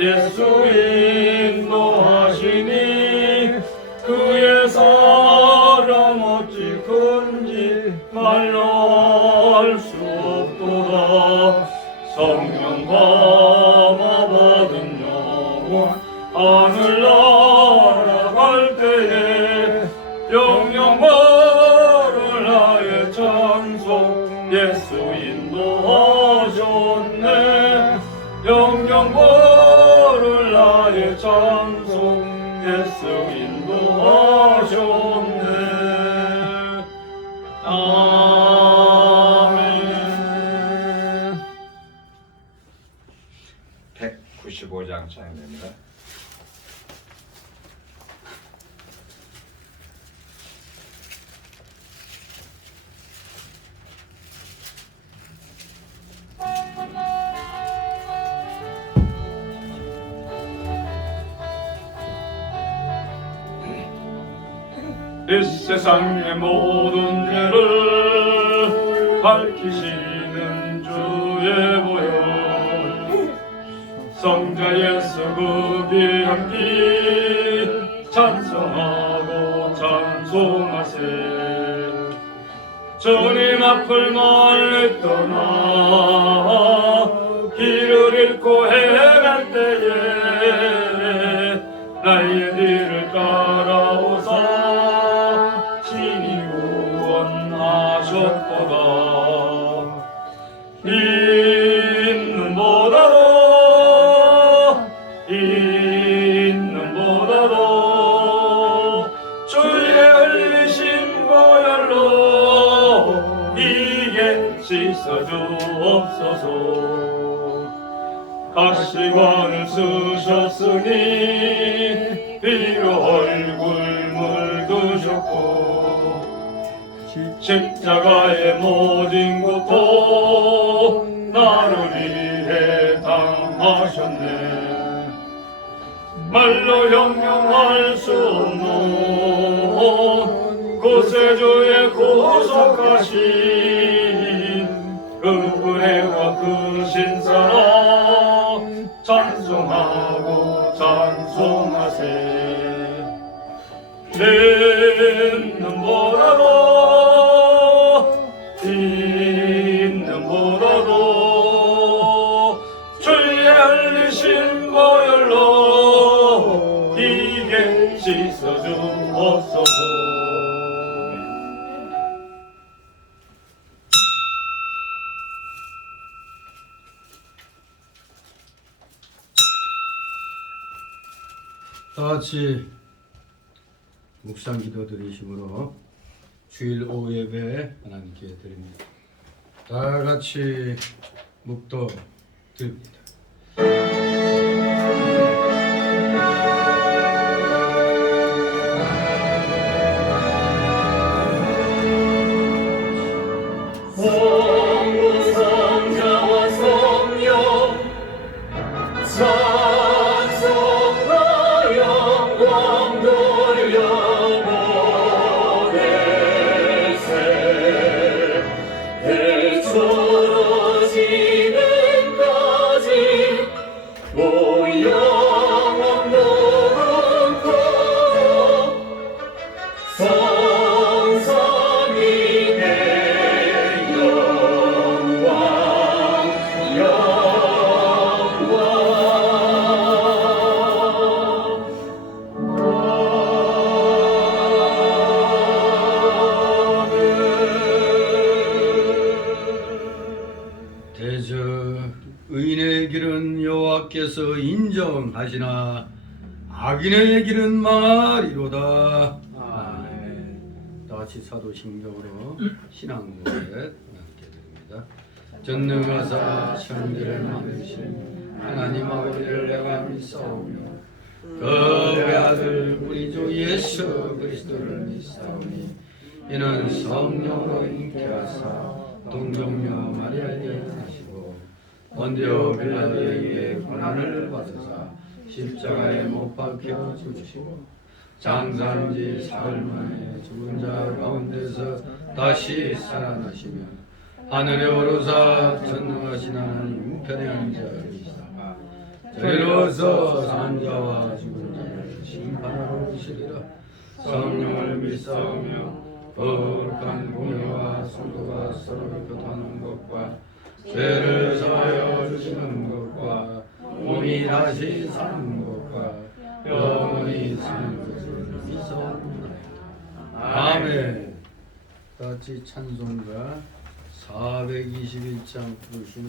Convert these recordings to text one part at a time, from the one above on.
예수 인도하시니 그의 사랑 어찌 큰지 말로 할 수 없도다. 성령 감화 받은 영혼 하늘 날아갈 때에 영영 걸을 나의 찬송 예수 인도하셨네. 영영 걸을 나의 찬송 예수 인도하셨네. 아멘. 195장 찬양됩니다. 이 세상의 모든 죄를 밝히시는 주의 보혈 성자 예수 그 귀한 피 찬송하고 찬송하세. 주님 앞을 멀리 떠나 길을 잃고 헤맬 때에 나의 뒤를 따라오사 친히 구원하셨도다. 있는보다도 주의 흘리신 보혈로 이에 씻어주옵소서. 가시관을 쓰셨으니 피로 얼굴 물드셨고 십자가의 모진 고통 나를 위해 당하셨네. 말로 형용할 수 없는 구세주의 구속하신 그 은혜와 그 신사랑 찬송하고 찬송하세. 있는보다도 주의 흘리신 보혈로 이게 씻어주옵소서. 다같이 묵상 기도 드리심으로 주일 오후 예배 하나님께 드립니다. 다같이 묵도 드립니다. 성부 성자와 성령 찬송과 영광 돌려보내세. 대초로 지금까지 무영원 무궁코 성삼위 내 영광 대저 의인의 길은 여호와께서 인정하시나 악인의 길은 망하리로다. 아멘. 다같이 사도신경으로 신앙고백 함께 드립니다. 전능하사 천지를 만드신 하나님 아버지를 내가 믿사오며 그 외아들 우리 주 예수 그리스도를 믿사오니 이는 성령으로 잉태하사 동정녀 마리아에게 하시고 본디오 빌라도에게 고난을 받으사 십자가에 못 박혀 죽으시고 장사한 지 사흘 만에 죽은 자 가운데서 다시 살아나시며 하늘에 오르사 전능하신 하나님 우편에 앉으시다가 들어서 산자와 죽은 자를 심판하러 오시리라. 성령을 믿사오며 거룩한 공예와 성도가 서로 교통하는 것과 죄를 사하여 주시는 것과 몸이 다시 사는 것과 영원히 사는 것을 믿사옵나이다. 아멘. 같이 찬송가 421장 부르시는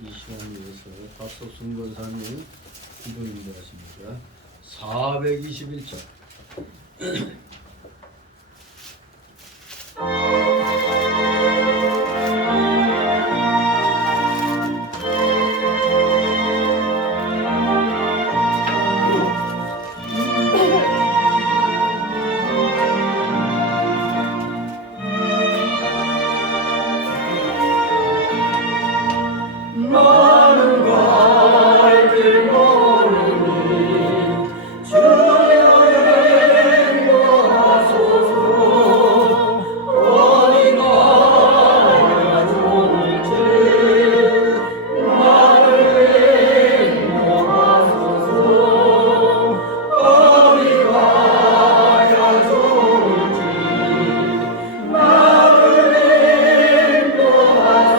이 시간 위해서 박석순 권사님 기도 인도하십니다. 421장. 나는 갈길 모르니 주여 인도하소서. 어디 가야 좋을지 나를 인도하소서. 어디 가야 좋을지 나를 인도하소서.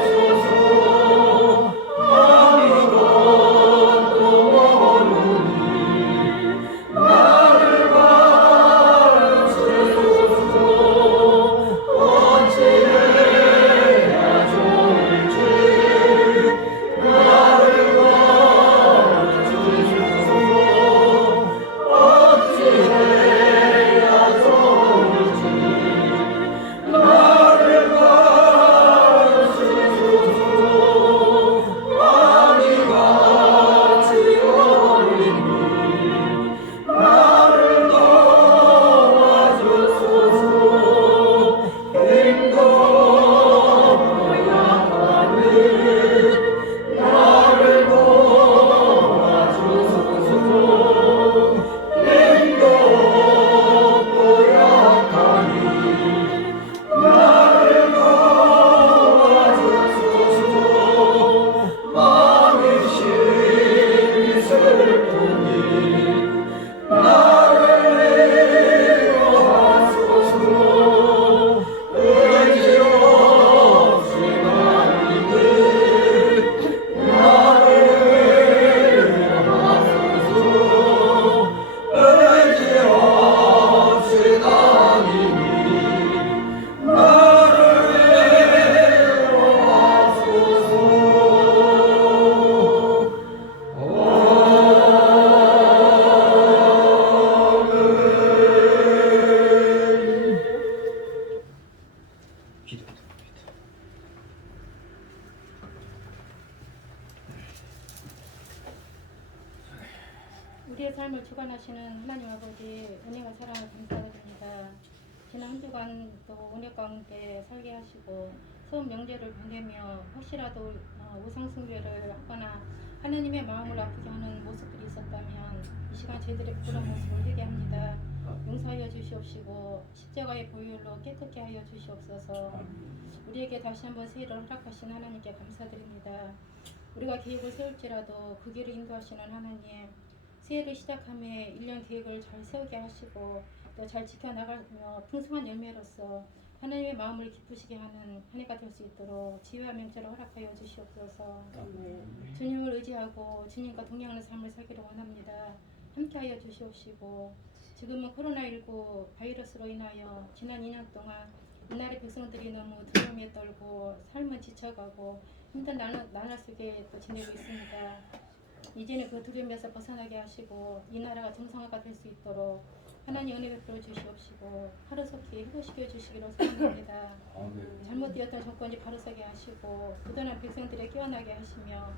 우리의 삶을 주관하시는 하나님 아버지 은혜와 사랑을 감사드립니다. 지난 한 주간 또 은혜 가운데 살게 하시고 처음 명제를 보내며 혹시라도 우상숭배를 하거나 하나님의 마음을 아프게 하는 모습들이 있었다면 이 시간 저희들의 그런 모습을 회개합니다. 용서하여 주시옵시고 십자가의 보혈로 깨끗게 하여 주시옵소서. 우리에게 다시 한번 새해를 허락하신 하나님께 감사드립니다. 우리가 계획을 세울지라도 그 길을 인도하시는 하나님, 새해를 시작함에 1년 계획을 잘 세우게 하시고 또 잘 지켜나가며 풍성한 열매로서 하나님의 마음을 기쁘시게 하는 한 해가 될 수 있도록 지혜와 명철을 허락하여 주시옵소서. 주님을 의지하고 주님과 동행하는 삶을 살기를 원합니다. 함께하여 주시옵시고 지금은 코로나19 바이러스로 인하여 지난 2년 동안 이날의 백성들이 너무 두려움에 떨고 삶은 지쳐가고 힘든 나날 속에 또 지내고 있습니다. 이제는 그 두려움에서 벗어나게 하시고 이 나라가 정상화가 될 수 있도록 하나님 은혜 베풀어 주시옵시고 하루속히 회복시켜 주시기로 소원합니다. 잘못되었던 조건이 바로서게 하시고 부도난 백성들을 깨어나게 하시며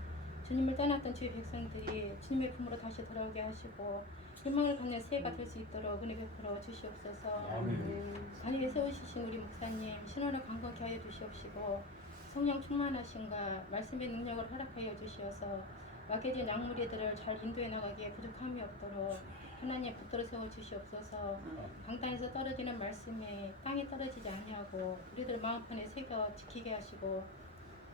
주님을 떠났던 주의 백성들이 주님의 품으로 다시 돌아오게 하시고 희망을 갖는 새해가 될 수 있도록 은혜 베풀어 주시옵소서. 간이에 세우시신 우리 목사님 신원을 강건케 하여 주시옵시고 성령 충만하신가 말씀의 능력을 허락하여 주시어서 막혀진 약무리들을 잘 인도해 나가기에 부족함이 없도록 하나님 붙들어 세워 주시옵소서. 강단에서 떨어지는 말씀이 땅에 떨어지지 아니하고 우리들 마음판에 새겨 지키게 하시고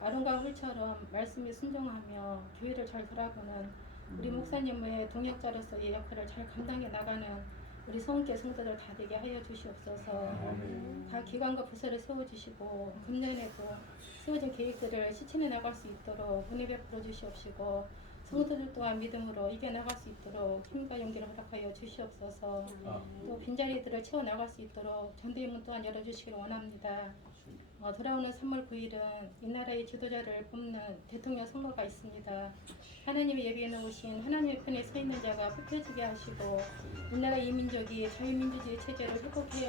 아론과 훌처럼 말씀에 순종하며 교회를 잘 돌아보는 우리 목사님의 동역자로서의 역할을 잘 감당해 나가는 우리 성교 성도들 다 되게 하여 주시옵소서. 각 기관과 부서를 세워주시고 금년에도 세워진 계획들을 실천해 나갈 수 있도록 은혜 베풀어 주시옵시고 성도들 또한 믿음으로 이겨나갈 수 있도록 힘과 용기를 허락하여 주시옵소서. 또 빈자리들을 채워나갈 수 있도록 전도의 문 또한 열어주시기를 원합니다. 돌아오는 3월 9일은 이 나라의 지도자를 뽑는 대통령 선거가 있습니다. 하나님의 예비해 놓으신 하나님의 편에 서 있는 자가 뽑혀지게 하시고 이 나라 이민족이 자유민주주의 체제를 회복해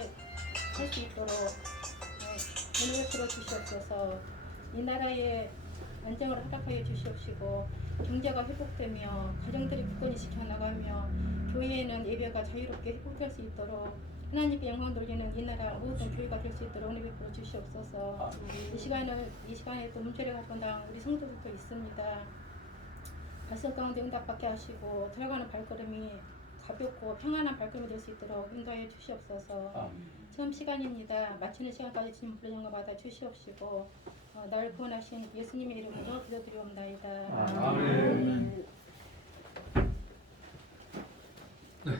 할 수 있도록 은혜 베풀어 주시옵소서. 이 나라의 안정을 허락하여 주시옵시고 경제가 회복되며 가정들이 굳건히 지켜나가며 교회에는 예배가 자유롭게 회복될 수 있도록 하나님께 영광 돌리는 이 나라 모든 교회가 될 수 있도록 은혜 베풀어 주시옵소서. 이 시간에 또 문제를 갖고 나온 우리 성도들도 있습니다. 발성 가운데 응답받게 하시고 들어가는 발걸음이 가볍고 평안한 발걸음이 될 수 있도록 인도하여 주시옵소서. 처음 시간입니다. 마치는 시간까지 주님 부르는 영광 받아 주시옵시고 나를 구원하신 예수님의 이름으로 기도드리옵나이다. 아멘. 네,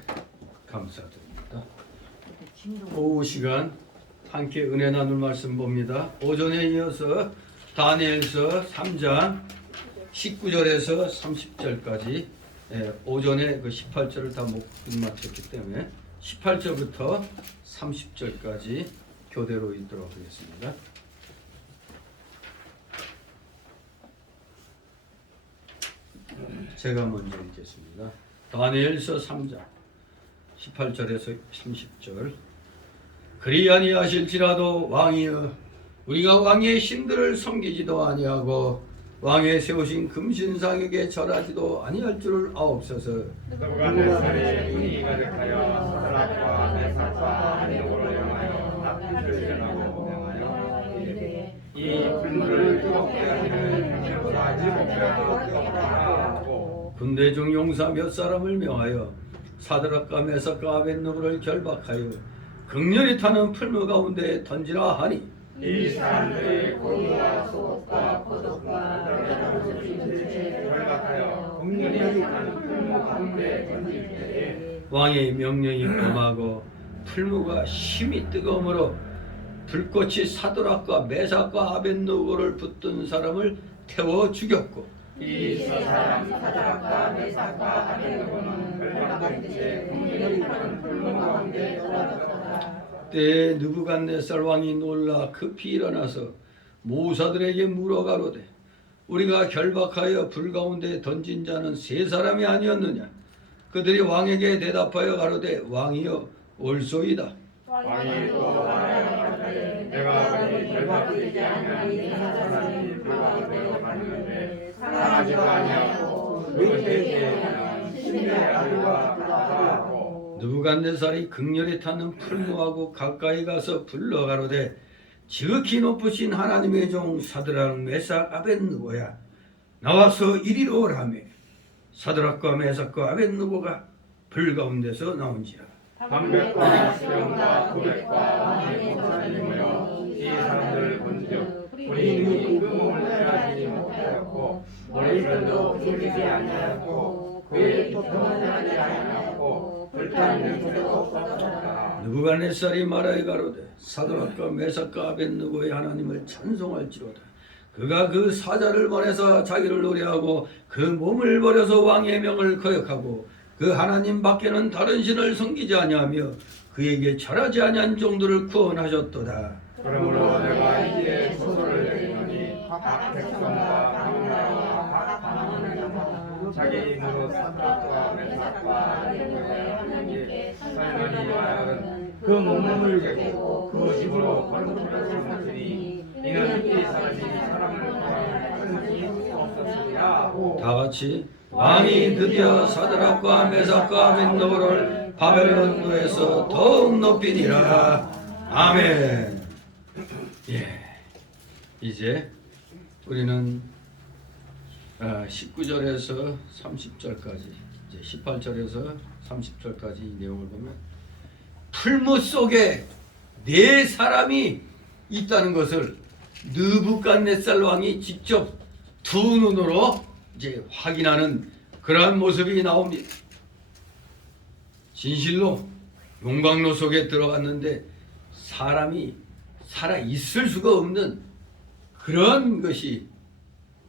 감사드립니다. 오후 시간 함께 은혜 나눌 말씀 봅니다. 오전에 이어서 다니엘서 3장 19절에서 30절까지 오전에 그 18절을 다 못 마쳤기 때문에 18절부터 30절까지 교대로 읽도록 하겠습니다. 제가 먼저 읽겠습니다. 다니엘서 3장 18절에서 30절. 그리 아니하실지라도 왕이여 우리가 왕의 신들을 섬기지도 아니하고 왕의 세우신 금신상에게 절하지도 아니할 줄을 아옵소서. 느부갓네살이 분이 가득하여 사드락과 메삭과 아벤노고를 향하여 납빛을 전하고 명하여 이르되 이 불물을 뜨겁게 하기는 해보다 7배나 뜨겁다 하고 군대 중 용사 몇 사람을 명하여 사드락과 메삭과 아벤노고를 결박하여 극렬히 타는 풀무 가운데 던지라 하니 이 사람들이 고기와 소금과 포도과 멸치를 결박하여 극렬히 타는 풀무 가운데 던질 때에 왕의 명령이 엄하고 풀무가 심히 뜨거우므로 불꽃이 사드락과 메삭과 아벤노고를 붙든 사람을 태워 죽였고 이 사람 사드락과 메삭과 아벤노고는 결박된 채 극렬히 타는 풀무 가운데 떨어졌다. 때에 느부갓네살 왕이 놀라 급히 일어나서 모사들에게 물어가로되 우리가 결박하여 불 가운데 던진 자는 세 사람이 아니었느냐? 그들이 왕에게 대답하여 가로되 왕이여 옳소이다. 왕이 또 말하여 내가 보니 결박되지 아니한 이 사람이 불 가운데 갔는데 상하지도 아니하고 그에게 신뢰하리와 하고 느부갓네살이 극렬히 타는 풀무하고 가까이 가서 불러가로되 지극히 높으신 하나님의 종 사드락 메삭 아벤느고야 나와서 이리로 오라며 사드락과 메삭과 아벤느고가 불 가운데서 나온지라. 담백과 수령과 고백과 왕의 권한이 모여 이 사람들을 본즉 불이 그 몸을 빼앗지 못하였고 머리들도 부수지 아니하였고 그의 또 변하지 아니하였고 불타는 냄새도 없었다. 느부갓네살이 말하여 가로되 사드락과 메삭과 아벤느고의 하나님을 찬송할지로다. 그가 그 사자를 보내서 자기를 노래하고 그 몸을 버려서 왕의 명을 거역하고 그 하나님 밖에는 다른 신을 섬기지 아니하며 그에게 절하지 아니한 종들을 구원하셨도다. 그러므로 내가 이제 소설을 내리노니 각 백성과 각 나라와 각 방언을 잡아 자기 힘으로 사드락과 메삭과 아벤느고의 하나님께 설명하니 하여금 그 몸을 깨고 그 집으로 번복할 수 없으니 이는 이 사람이 사람을 구원할 수 없었으리라. 다 같이 왕이 드디어 사드락과 메삭과 아벤느고를 바벨론도에서 더욱 높이니라. 아멘. 예, 이제 우리는 19절에서 30절까지 이제 18절에서 30절까지 이 내용을 보면 풀무 속에 네 사람이 있다는 것을 느부갓네살 왕이 직접 두 눈으로 이제 확인하는 그러한 모습이 나옵니다. 진실로 용광로 속에 들어갔는데 사람이 살아 있을 수가 없는 그런 것이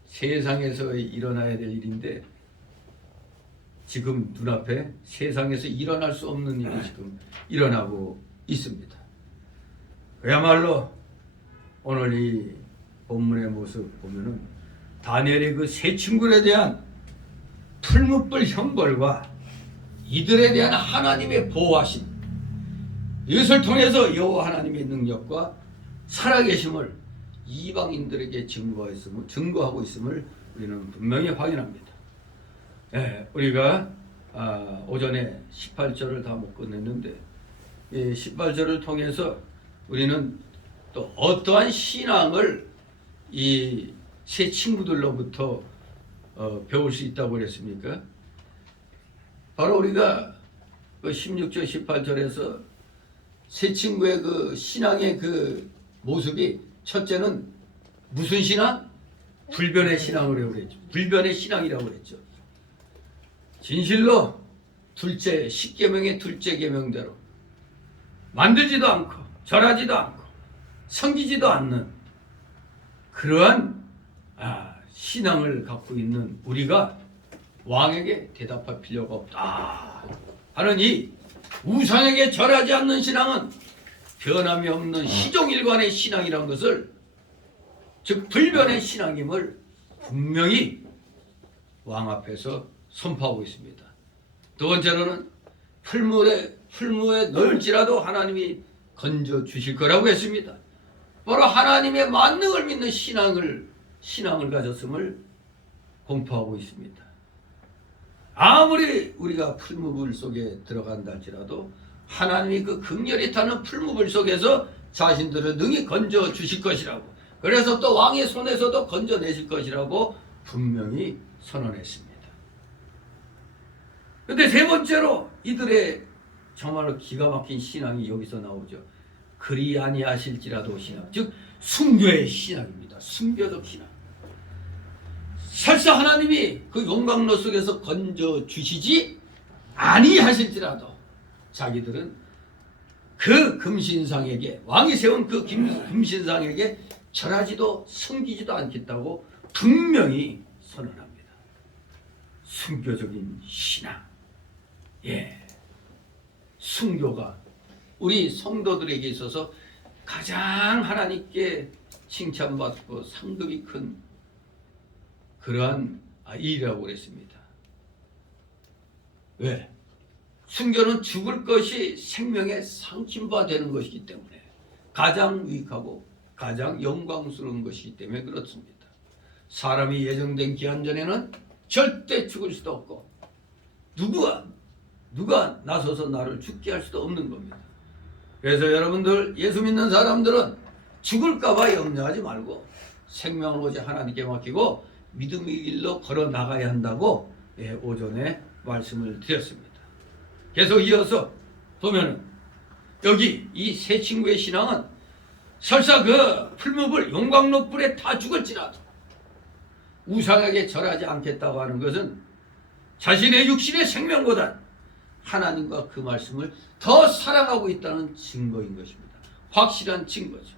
세상에서 일어나야 될 일인데 지금 눈앞에 세상에서 일어날 수 없는 일이 지금 일어나고 있습니다. 그야말로 오늘 이 본문의 모습 보면은 다니엘의 그 세 친구에 대한 풀무불 형벌과 이들에 대한 하나님의 보호하심, 이것을 통해서 여호와 하나님의 능력과 살아계심을 이방인들에게 증거하고 있음을 우리는 분명히 확인합니다. 우리가 오전에 18절을 다 못 끝냈는데 이 18절을 통해서 우리는 또 어떠한 신앙을 이 세 친구들로부터 배울 수 있다고 그랬습니까? 바로 우리가 그 16절 18절에서 세 친구의 그 신앙의 그 모습이 첫째는 무슨 신앙? 불변의 신앙이라고 그랬죠. 불변의 신앙이라고 그랬죠. 진실로 둘째, 십계명의 둘째 계명대로 만들지도 않고 절하지도 않고 섬기지도 않는 그러한 신앙을 갖고 있는 우리가 왕에게 대답할 필요가 없다 하는 이 우상에게 절하지 않는 신앙은 변함이 없는 시종일관의 신앙이라는 것을, 즉 불변의 신앙임을 분명히 왕 앞에서 선포하고 있습니다. 두 번째로는 풀무에 넣을지라도 하나님이 건져 주실 거라고 했습니다. 바로 하나님의 만능을 믿는 신앙을 가졌음을 공포하고 있습니다. 아무리 우리가 풀무불 속에 들어간다 할지라도 하나님이 그 극렬히 타는 풀무불 속에서 자신들을 능히 건져 주실 것이라고, 그래서 또 왕의 손에서도 건져내실 것이라고 분명히 선언했습니다. 근데 세 번째로 이들의 정말로 기가 막힌 신앙이 여기서 나오죠. 그리 아니하실지라도 신앙, 즉 순교의 신앙입니다. 순교적 신앙. 설사 하나님이 그 용광로 속에서 건져 주시지 아니하실지라도 자기들은 그 금신상에게, 왕이 세운 그 금신상에게 절하지도 섬기지도 않겠다고 분명히 선언합니다. 순교적인 신앙. 순교가 우리 성도들에게 있어서 가장 하나님께 칭찬받고 상급이 큰 그러한 일이라고 그랬습니다. 왜? 순교는 죽을 것이 생명의 상침바 되는 것이기 때문에, 가장 유익하고 가장 영광스러운 것이기 때문에 그렇습니다. 사람이 예정된 기한 전에는 절대 죽을 수도 없고 누가 나서서 나를 죽게 할 수도 없는 겁니다. 그래서 여러분들 예수 믿는 사람들은 죽을까 봐 염려하지 말고 생명을 오직 하나님께 맡기고 믿음의 길로 걸어 나가야 한다고 오전에 말씀을 드렸습니다. 계속 이어서 보면은 여기 이 세 친구의 신앙은 설사 그 풀무불 용광로 불에 다 죽을지라도 우상에게 절하지 않겠다고 하는 것은 자신의 육신의 생명보다 하나님과 그 말씀을 더 사랑하고 있다는 증거인 것입니다. 확실한 증거죠.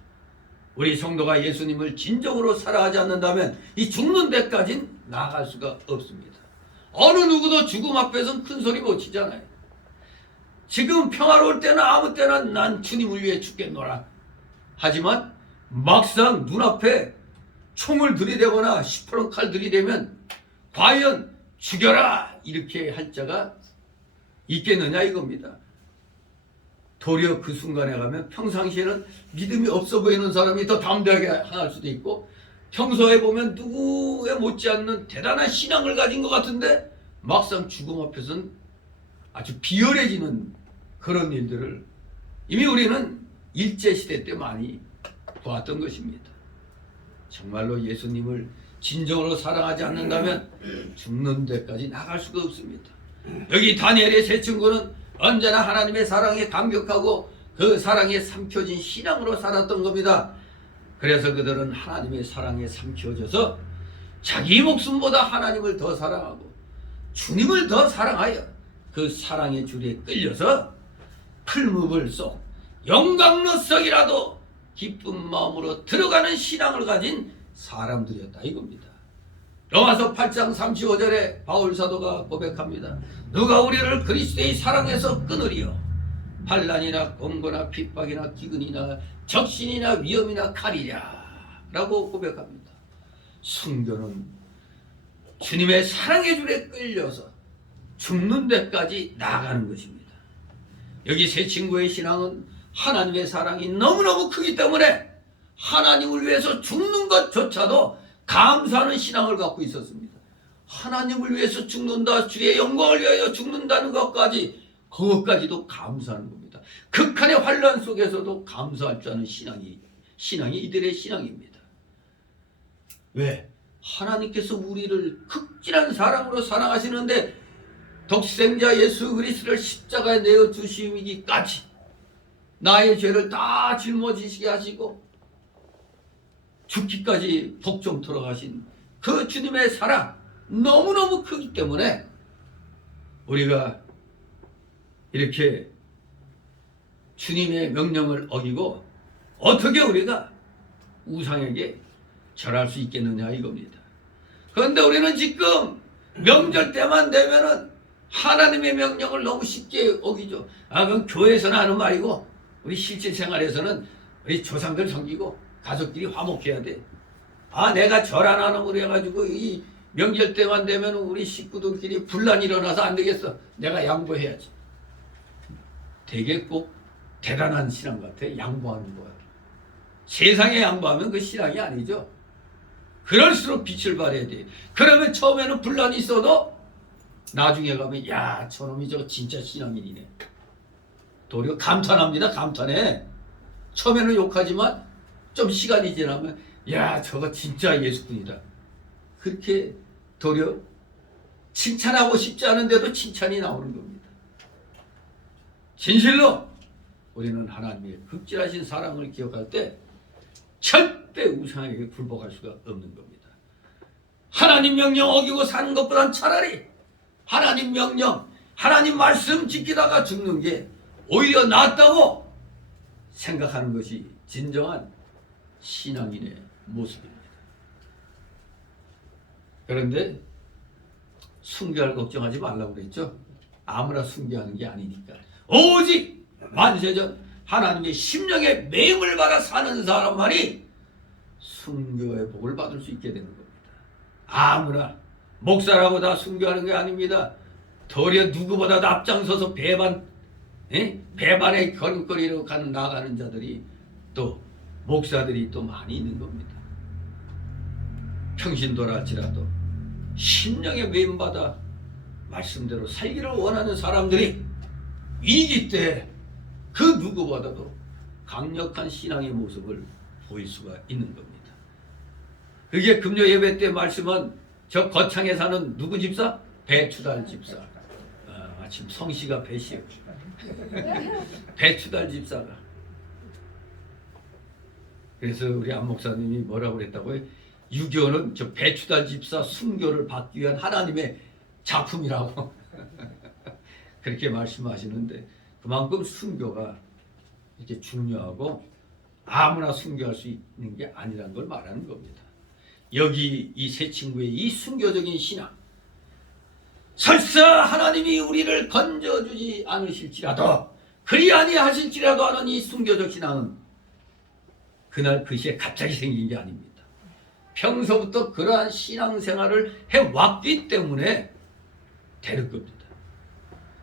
우리 성도가 예수님을 진정으로 사랑하지 않는다면 이 죽는 데까지는 나아갈 수가 없습니다. 어느 누구도 죽음 앞에서는 큰 소리 못 치잖아요. 지금 평화로울 때는 아무 때나 난 주님을 위해 죽겠노라. 하지만 막상 눈앞에 총을 들이대거나 시퍼런 칼 들이대면 과연 죽여라 이렇게 할 자가 있겠느냐 이겁니다. 도리어 그 순간에 가면 평상시에는 믿음이 없어 보이는 사람이 더 담대하게 행할 수도 있고, 평소에 보면 누구에 못지않는 대단한 신앙을 가진 것 같은데 막상 죽음 앞에서는 아주 비열해지는 그런 일들을 이미 우리는 일제시대 때 많이 보았던 것입니다. 정말로 예수님을 진정으로 사랑하지 않는다면 죽는 데까지 나갈 수가 없습니다. 여기 다니엘의 세 친구는 언제나 하나님의 사랑에 감격하고 그 사랑에 삼켜진 신앙으로 살았던 겁니다. 그래서 그들은 하나님의 사랑에 삼켜져서 자기 목숨보다 하나님을 더 사랑하고 주님을 더 사랑하여 그 사랑의 줄에 끌려서 풀무불 속 영광로 속이라도 기쁜 마음으로 들어가는 신앙을 가진 사람들이었다 이겁니다. 로마서 8장 35절에 바울 사도가 고백합니다. 누가 우리를 그리스도의 사랑에서 끊으리요? 환난이나 공고나 핍박이나 기근이나 적신이나 위험이나 칼이랴 라고 고백합니다. 순교는 주님의 사랑의 줄에 끌려서 죽는 데까지 나아가는 것입니다. 여기 세 친구의 신앙은 하나님의 사랑이 너무너무 크기 때문에 하나님을 위해서 죽는 것조차도 감사하는 신앙을 갖고 있었습니다. 하나님을 위해서 죽는다, 주의 영광을 위하여 죽는다는 것까지, 그것까지도 감사하는 겁니다. 극한의 환난 속에서도 감사할 줄 아는 신앙이 이들의 신앙입니다. 왜? 하나님께서 우리를 극진한 사랑으로 사랑하시는데 독생자 예수 그리스도를 십자가에 내어 주시기까지 나의 죄를 다 짊어지시게 하시고 죽기까지 복종토록 하신 그 주님의 사랑 너무너무 크기 때문에 우리가 이렇게 주님의 명령을 어기고 어떻게 우리가 우상에게 절할 수 있겠느냐 이겁니다. 그런데 우리는 지금 명절 때만 되면은 하나님의 명령을 너무 쉽게 어기죠. 그럼 교회에서는 하는 말이고 우리 실제 생활에서는 우리 조상들 섬기고 가족끼리 화목해야 돼. 내가 절 안 하는 걸로 해가지고 이 명절 때만 되면 우리 식구들끼리 분란이 일어나서 안 되겠어. 내가 양보해야지. 되게 꼭 대단한 신앙 같아. 양보하는 거야. 세상에 양보하면 그 신앙이 아니죠. 그럴수록 빛을 발해야 돼. 그러면 처음에는 분란이 있어도 나중에 가면 야 저놈이 저거 진짜 신앙인이네. 도리어 감탄합니다. 감탄해. 처음에는 욕하지만 좀 시간이 지나면 야 저거 진짜 예수꾼이다. 그렇게 도리어 칭찬하고 싶지 않은데도 칭찬이 나오는 겁니다. 진실로 우리는 하나님의 극진하신 사랑을 기억할 때 절대 우상에게 굴복할 수가 없는 겁니다. 하나님 명령 어기고 사는 것보단 차라리 하나님 명령, 하나님 말씀 지키다가 죽는 게 오히려 낫다고 생각하는 것이 진정한 신앙인의 모습입니다. 그런데 순교할 걱정하지 말라고 그랬죠. 아무나 순교하는 게 아니니까 오직 만세전 하나님의 심령의 매임을 받아 사는 사람만이 순교의 복을 받을 수 있게 되는 겁니다. 아무나 목사라고 다 순교하는 게 아닙니다. 도리어 누구보다도 앞장서서 배반의 걸음걸이로 나가는 자들이 또 목사들이 또 많이 있는 겁니다. 평신도랄지라도 심령에 매임받아 말씀대로 살기를 원하는 사람들이 위기 때 그 누구보다도 강력한 신앙의 모습을 보일 수가 있는 겁니다. 그게 금요 예배 때 말씀은 저 거창에 사는 누구 집사? 배추달 집사. 마침 성씨가 배씨요. 배추달 집사가. 그래서 우리 안 목사님이 뭐라고 그랬다고요? 유교는 저 배추달 집사 순교를 받기 위한 하나님의 작품이라고 그렇게 말씀하시는데 그만큼 순교가 이렇게 중요하고 아무나 순교할 수 있는 게 아니라는 걸 말하는 겁니다. 여기 이 세 친구의 이 순교적인 신앙, 설사 하나님이 우리를 건져주지 않으실지라도 그리 아니하실지라도 하는 이 순교적 신앙은 그날 그 시에 갑자기 생긴 게 아닙니다. 평소부터 그러한 신앙생활을 해왔기 때문에 되는 겁니다.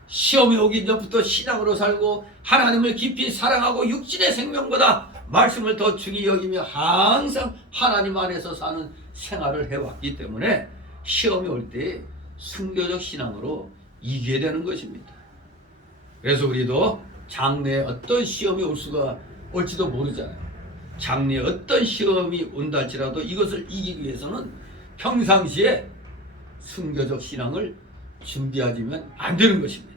시험이 오기 전부터 신앙으로 살고 하나님을 깊이 사랑하고 육신의 생명보다 말씀을 더 중히 여기며 항상 하나님 안에서 사는 생활을 해왔기 때문에 시험이 올 때 순교적 신앙으로 이기게 되는 것입니다. 그래서 우리도 장래에 어떤 시험이 올지도 모르잖아요. 장래에 어떤 시험이 온다 할지라도 이것을 이기기 위해서는 평상시에 순교적 신앙을 준비하지면 안 되는 것입니다.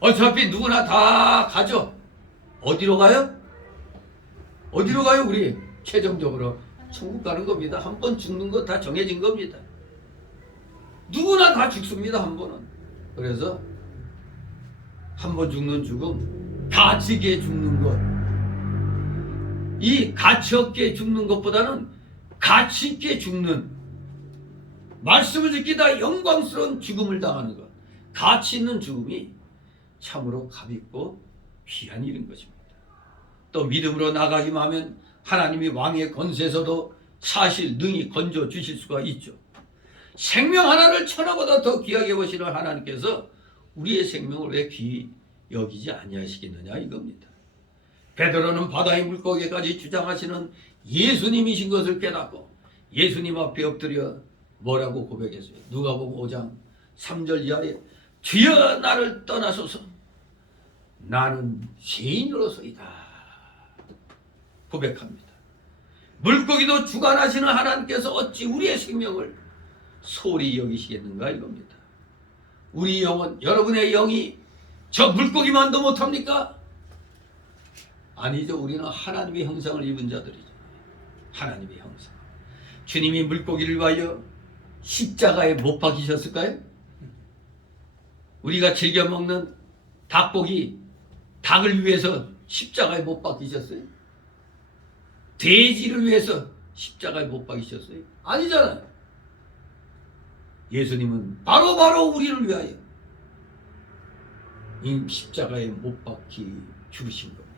어차피 누구나 다 가죠. 어디로 가요? 어디로 가요? 우리 최종적으로 천국 가는 겁니다. 한 번 죽는 거 다 정해진 겁니다. 누구나 다 죽습니다, 한 번은. 그래서 한 번 죽는 죽음, 가치 있게 죽는 것, 이 가치 없게 죽는 것보다는 가치 있게 죽는, 말씀을 지키다 영광스러운 죽음을 당하는 것, 가치 있는 죽음이 참으로 값있고 귀한 일인 것입니다. 또 믿음으로 나가기만 하면 하나님이 왕의 권세에서도 사실 능히 건져 주실 수가 있죠. 생명 하나를 천하보다 더 귀하게 보시는 하나님께서 우리의 생명을 왜 귀히 여기지 아니하시겠느냐 이겁니다. 베드로는 바다의 물고기까지 주장하시는 예수님이신 것을 깨닫고 예수님 앞에 엎드려 뭐라고 고백했어요? 누가복음 5장 3절 이하에 주여 나를 떠나소서 나는 죄인으로서이다 고백합니다. 물고기도 주관하시는 하나님께서 어찌 우리의 생명을 소홀히 여기시겠는가 이겁니다. 우리 영은, 여러분의 영이 저 물고기만도 못합니까? 아니죠. 우리는 하나님의 형상을 입은 자들이죠. 하나님의 형상. 주님이 물고기를 위하여 십자가에 못 박히셨을까요? 우리가 즐겨 먹는 닭고기, 닭을 위해서 십자가에 못 박히셨어요? 돼지를 위해서 십자가에 못 박히셨어요? 아니잖아요. 예수님은 바로 우리를 위하여 이 십자가에 못 박히 죽으신 겁니다.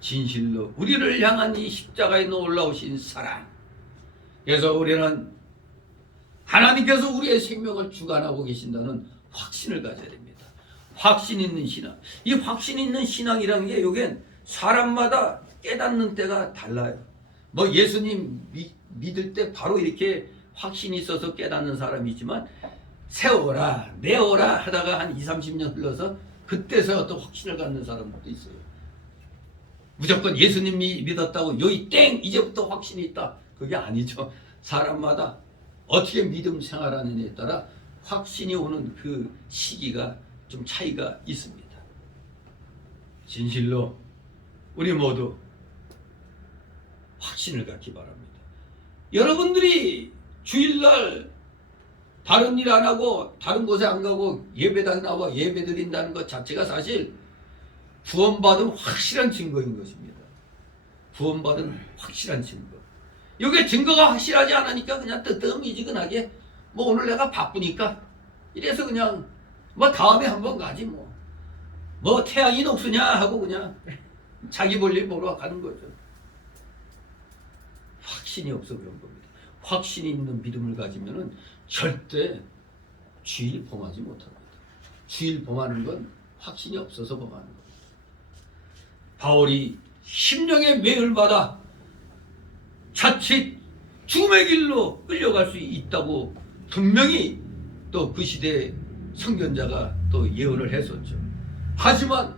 진실로 우리를 향한 이 십자가에 올라오신 사랑. 그래서 우리는 하나님께서 우리의 생명을 주관하고 계신다는 확신을 가져야 됩니다. 확신 있는 신앙. 이 확신 있는 신앙이라는 게 요겐 사람마다 깨닫는 때가 달라요. 뭐 예수님 믿을 때 바로 이렇게 확신이 있어서 깨닫는 사람이 있지만 세워라 내어라 하다가 한 20-30년 흘러서 그때서야 또 확신을 갖는 사람들도 있어요. 무조건 예수님이 믿었다고 여기 땡 이제부터 확신이 있다. 그게 아니죠. 사람마다 어떻게 믿음 생활하느냐에 따라 확신이 오는 그 시기가 좀 차이가 있습니다. 진실로 우리 모두 확신을 갖기 바랍니다. 여러분들이 주일날 다른 일 안 하고 다른 곳에 안 가고 예배당 나와 예배 드린다는 것 자체가 사실 구원받은 확실한 증거인 것입니다. 구원받은 확실한 증거. 이게 증거가 확실하지 않으니까 그냥 뜨뜻미지근하게 뭐 오늘 내가 바쁘니까 이래서 그냥 뭐 다음에 한번 가지 뭐 태양이 녹수냐 하고 그냥 자기 볼일 보러 가는 거죠. 확신이 없어 그런 겁니다. 확신이 있는 믿음을 가지면은 절대 주일 범하지 못합니다. 주일 범하는 건 확신이 없어서 범하는 겁니다. 바울이 심령의 매를 받아 자칫 죽음의 길로 끌려갈 수 있다고 분명히 또 그 시대의 선견자가 또 예언을 했었죠. 하지만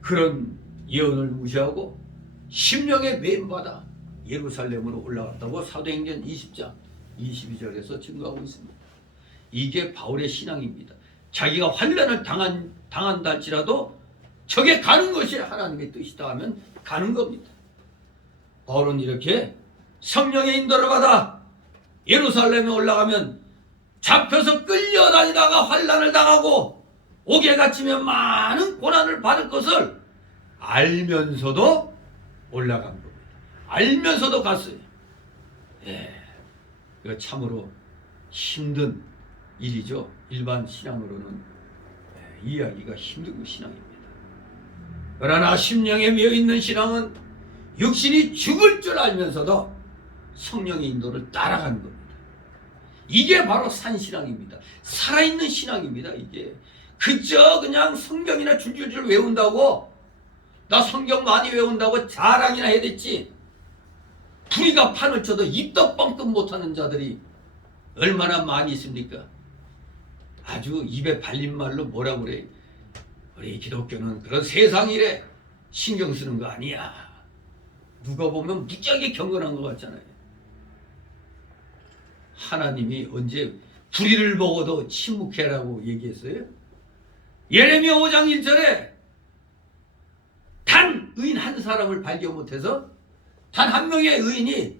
그런 예언을 무시하고 심령의 매임 받아 예루살렘으로 올라갔다고 사도행전 20장 22절에서 증거하고 있습니다. 이게 바울의 신앙입니다. 자기가 환난을 당한다 할지라도 저게 가는 것이 하나님의 뜻이다 하면 가는 겁니다. 바울은 이렇게 성령의 인도를 받아 예루살렘에 올라가면 잡혀서 끌려다니다가 환난을 당하고 옥에 갇히면 많은 고난을 받을 것을 알면서도 올라간 겁니다. 알면서도 갔어요. 이거 참으로 힘든 일이죠. 일반 신앙으로는 이해하기가 힘든 신앙입니다. 그러나 심령에 매여있는 신앙은 육신이 죽을 줄 알면서도 성령의 인도를 따라가는 겁니다. 이게 바로 산신앙입니다. 살아있는 신앙입니다. 이게 그저 그냥 성경이나 줄줄줄 외운다고 나 성경 많이 외운다고 자랑이나 해야 됐지 부리가 판을 쳐도 입도 뻥끗 못하는 자들이 얼마나 많이 있습니까? 아주 입에 발린 말로 뭐라 그래. 우리 기독교는 그런 세상 일에 신경 쓰는 거 아니야. 누가 보면 무지하게 경건한 것 같잖아요. 하나님이 언제 불의를 보고도 침묵해라고 얘기했어요? 예레미야 5장 1절에 단 의인 한 사람을 발견 못해서 단 한 명의 의인이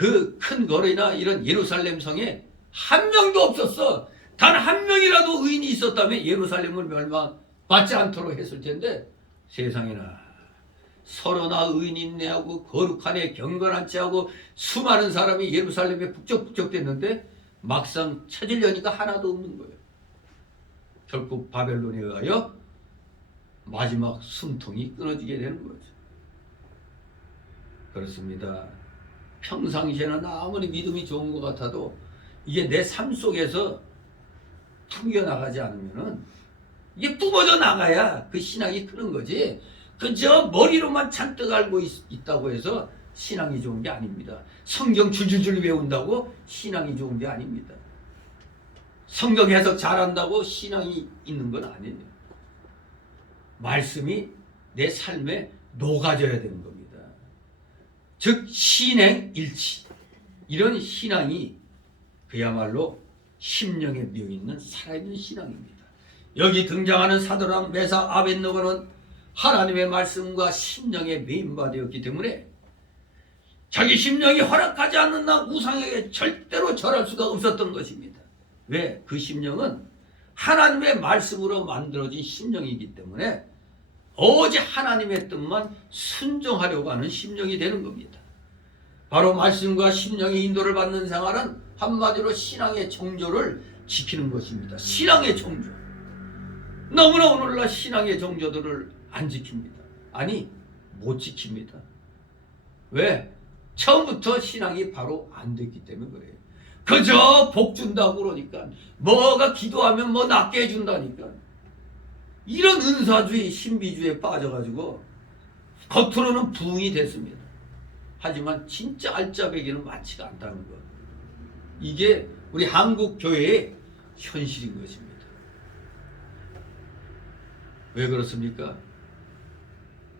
그 큰 거리나 이런 예루살렘 성에 한 명도 없었어. 단 한 명이라도 의인이 있었다면 예루살렘을 멸망받지 않도록 했을 텐데 세상에나 서로나 의인이 있네 하고 거룩하네 경건한지 하고 수많은 사람이 예루살렘에 북적북적댔는데 막상 찾으려니까 하나도 없는 거예요. 결국 바벨론에 의하여 마지막 숨통이 끊어지게 되는 거죠. 그렇습니다. 평상시에는 아무리 믿음이 좋은 것 같아도 이게 내 삶 속에서 풍겨나가지 않으면은 이게 뿜어져 나가야 그 신앙이 크는 거지. 그저 머리로만 잔뜩 알고 있다고 해서 신앙이 좋은 게 아닙니다. 성경 줄줄줄 외운다고 신앙이 좋은 게 아닙니다. 성경 해석 잘한다고 신앙이 있는 건 아니에요. 말씀이 내 삶에 녹아져야 되는 겁니다. 즉 신행일치, 이런 신앙이 그야말로 심령에 묘있는 살아있는 신앙입니다. 여기 등장하는 사드락, 메삭, 아벳느고는 하나님의 말씀과 심령에 메인바되었기 때문에 자기 심령이 허락하지 않는 한 우상에게 절대로 절할 수가 없었던 것입니다. 왜? 그 심령은 하나님의 말씀으로 만들어진 심령이기 때문에 오직 하나님의 뜻만 순종하려고 하는 심령이 되는 겁니다. 바로 말씀과 심령의 인도를 받는 생활은 한마디로 신앙의 정조를 지키는 것입니다. 신앙의 정조. 너무나 오늘날 신앙의 정조들을 안 지킵니다. 아니, 못 지킵니다. 왜? 처음부터 신앙이 바로 안 됐기 때문에 그래요. 그저 복 준다고 그러니까, 뭐가 기도하면 뭐 낫게 해준다니까. 이런 은사주의, 신비주의에 빠져가지고 겉으로는 부흥이 됐습니다. 하지만 진짜 알짜배기는 많지가 않다는 것. 이게 우리 한국 교회의 현실인 것입니다. 왜 그렇습니까?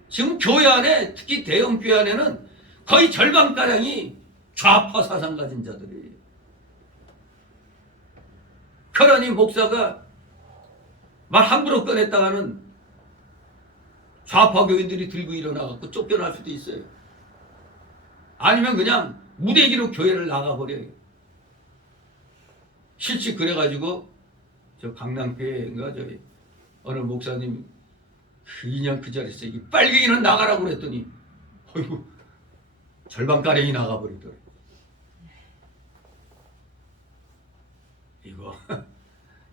지금 교회 안에, 특히 대형 교회 안에는 거의 절반가량이 좌파 사상 가진 자들이에요. 그러니 목사가 말 함부로 꺼냈다가는 좌파 교인들이 들고 일어나갖고 쫓겨날 수도 있어요. 아니면 그냥 무대기로 교회를 나가버려요. 실제 그래가지고 저 강남교회인가 저기 어느 목사님 그냥 그 자리에서 이 빨갱이는 나가라고 그랬더니 어이구 절반가량이 나가버리더래.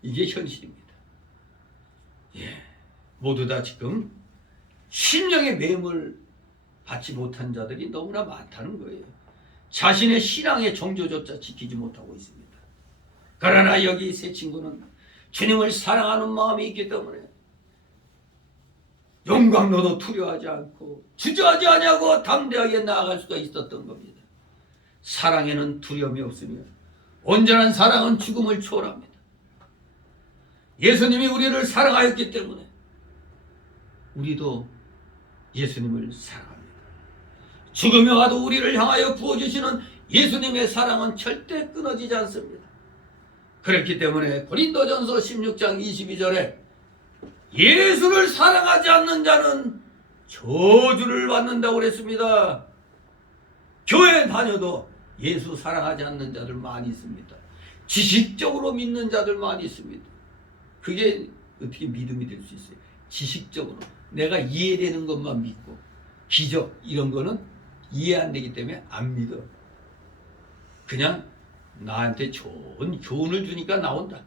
이게 현실입니다. 예, 모두 다 지금 심령의 매임을 받지 못한 자들이 너무나 많다는 거예요. 자신의 신앙의 정조조차 지키지 못하고 있습니다. 그러나 여기 세 친구는 주님을 사랑하는 마음이 있기 때문에 영광로도 두려워하지 않고 주저하지 아니하고 담대하게 나아갈 수가 있었던 겁니다. 사랑에는 두려움이 없으며 온전한 사랑은 죽음을 초월합니다. 예수님이 우리를 사랑하였기 때문에 우리도 예수님을 사랑합니다. 죽음에 와도 우리를 향하여 부어주시는 예수님의 사랑은 절대 끊어지지 않습니다. 그렇기 때문에 고린도전서 16장 22절에 예수를 사랑하지 않는 자는 저주를 받는다고 그랬습니다. 교회 다녀도 예수 사랑하지 않는 자들 많이 있습니다. 지식적으로 믿는 자들 많이 있습니다. 그게 어떻게 믿음이 될 수 있어요? 지식적으로 내가 이해되는 것만 믿고 기적 이런 거는 이해 안 되기 때문에 안 믿어. 그냥 나한테 좋은 교훈을 주니까 나온다.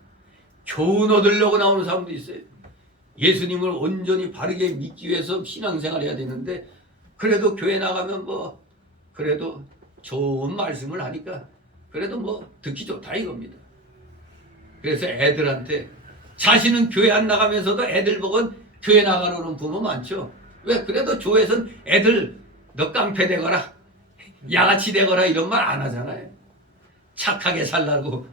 교훈 얻으려고 나오는 사람도 있어요. 예수님을 온전히 바르게 믿기 위해서 신앙생활 해야 되는데 그래도 교회 나가면 뭐 그래도 좋은 말씀을 하니까 그래도 뭐 듣기 좋다 이겁니다. 그래서 애들한테 자신은 교회 안 나가면서도 애들 보고 교회 나가려는 부모 많죠. 왜? 그래도 교회에서는 애들 너 깡패 되거라 양아치 되거라 이런 말 안 하잖아요. 착하게 살라고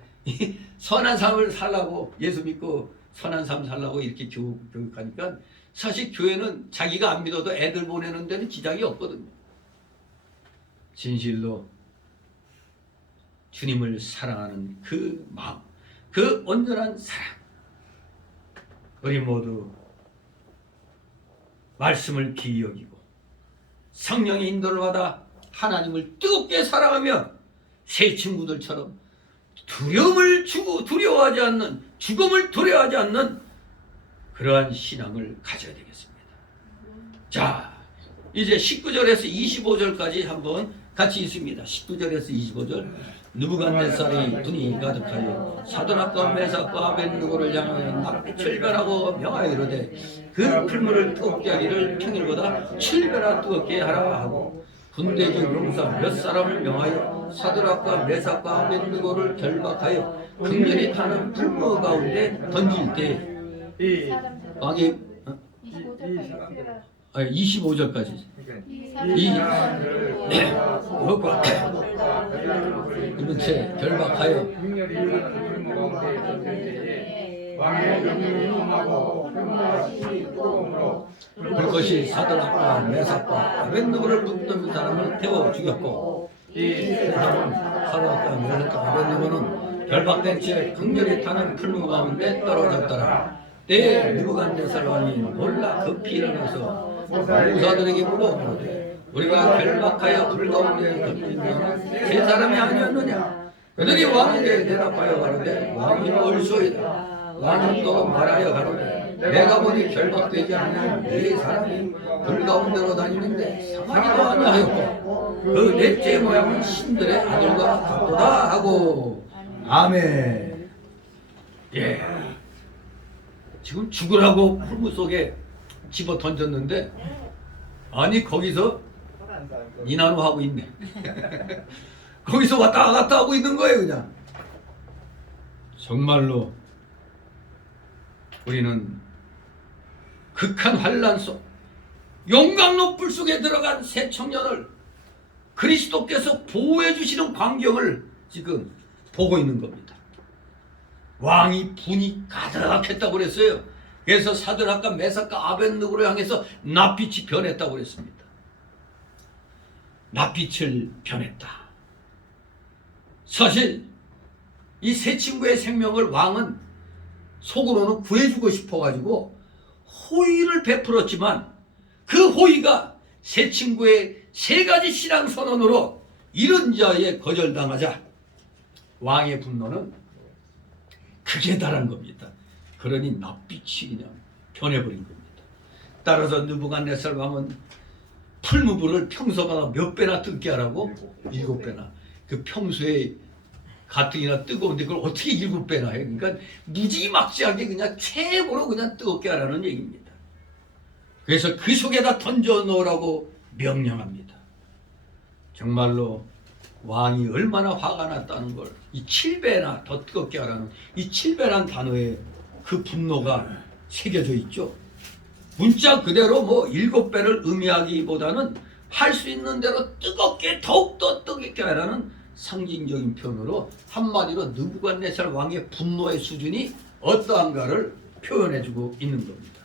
선한 삶을 살라고 예수 믿고 선한 삶 살라고 이렇게 교육하니까 사실 교회는 자기가 안 믿어도 애들 보내는 데는 지장이 없거든요. 진실로 주님을 사랑하는 그 마음, 그 온전한 사랑, 우리 모두 말씀을 귀히 여기고 성령의 인도를 받아 하나님을 뜨겁게 사랑하며 새 친구들처럼 두려워하지 않는, 죽음을 두려워하지 않는 그러한 신앙을 가져야 되겠습니다. 자, 이제 19절에서 25절까지 한번 같이 있습니다. 19절에서 25절. 느부갓네살이 분이 가득하여 사드락과 메삭과 아벳느고를 향하여 납빛을 변하고 명하여 이르되 그 풀물을 뜨겁게 하기를 평일보다 7배나 뜨겁게 하라 하고 군대 중 용사 몇 사람을 명하여 사드락과 메삭과 아벳느고를 결박하여 극렬히 타는 풀무 가운데 던질 때 이 왕이 25절까지 25절까지 이 이번 채 결박하여 극렬히 타는 풀무 가운데 던질 때에 왕의 명령을 통하고 흉노와 신이 뜨거움으로 불것이 사드락과 메삭과 아벳느고를 붙든 사람을 태워 죽였고 이 사드락과 메삭과 아벳느고는 결박된 채 극렬히 타는 풀무 가운데 떨어졌더라. 때에 느부갓네살 왕이 놀라 급히 일어나서 무사들에게 물어보되 우리가 결박하여 불 가운데 던진 자는 세 사람이 아니었느냐? 그들이 왕에게 대답하여 가로되 왕이 옳소이다. 왕은 또 말하여 가로되 내가 보니 결박되지 않는 네 사람이 불 가운데로 다니는데 상하지도 아니하였고 그 넷째 모양은 신들의 아들과 같도다 하고. 아멘. 예. 지금 죽으라고 풀무 속에 집어 던졌는데 아니 거기서 니나노 하고 있네. 거기서 왔다 갔다 하고 있는 거예요 그냥. 정말로 우리는 극한 환란 속 용광로 불 속에 들어간 새 청년을 그리스도께서 보호해 주시는 광경을 지금 보고 있는 겁니다. 왕이 분이 가득했다고 그랬어요. 그래서 사드락과 메삭과 아벳느고를 향해서 낯빛이 변했다고 그랬습니다. 낯빛을 변했다. 사실 이 세 친구의 생명을 왕은 속으로는 구해주고 싶어가지고 호의를 베풀었지만 그 호의가 세 친구의 세 가지 신앙 선언으로 이런 자에 거절당하자 왕의 분노는 극에 달한 겁니다. 그러니 낯빛이 그냥 변해버린 겁니다. 따라서 느부갓네살 왕은 풀무불을 평소보다 몇 배나 뜨겁게 하라고? 7배나. 그 평소에 가뜩이나 뜨거운데 그걸 어떻게 7배나 해? 그러니까 무지막지하게 그냥 최고로 그냥 뜨겁게 하라는 얘기입니다. 그래서 그 속에다 던져 넣으라고 명령합니다. 정말로 왕이 얼마나 화가 났다는 걸 이 7배나 더 뜨겁게 하라는 이 7배란 단어에 그 분노가 새겨져 있죠. 문자 그대로 뭐 7배를 의미하기보다는 할 수 있는 대로 뜨겁게 더욱더 뜨겁게 하라는 상징적인 표현으로 한마디로 느부갓네살 왕의 분노의 수준이 어떠한가를 표현해주고 있는 겁니다.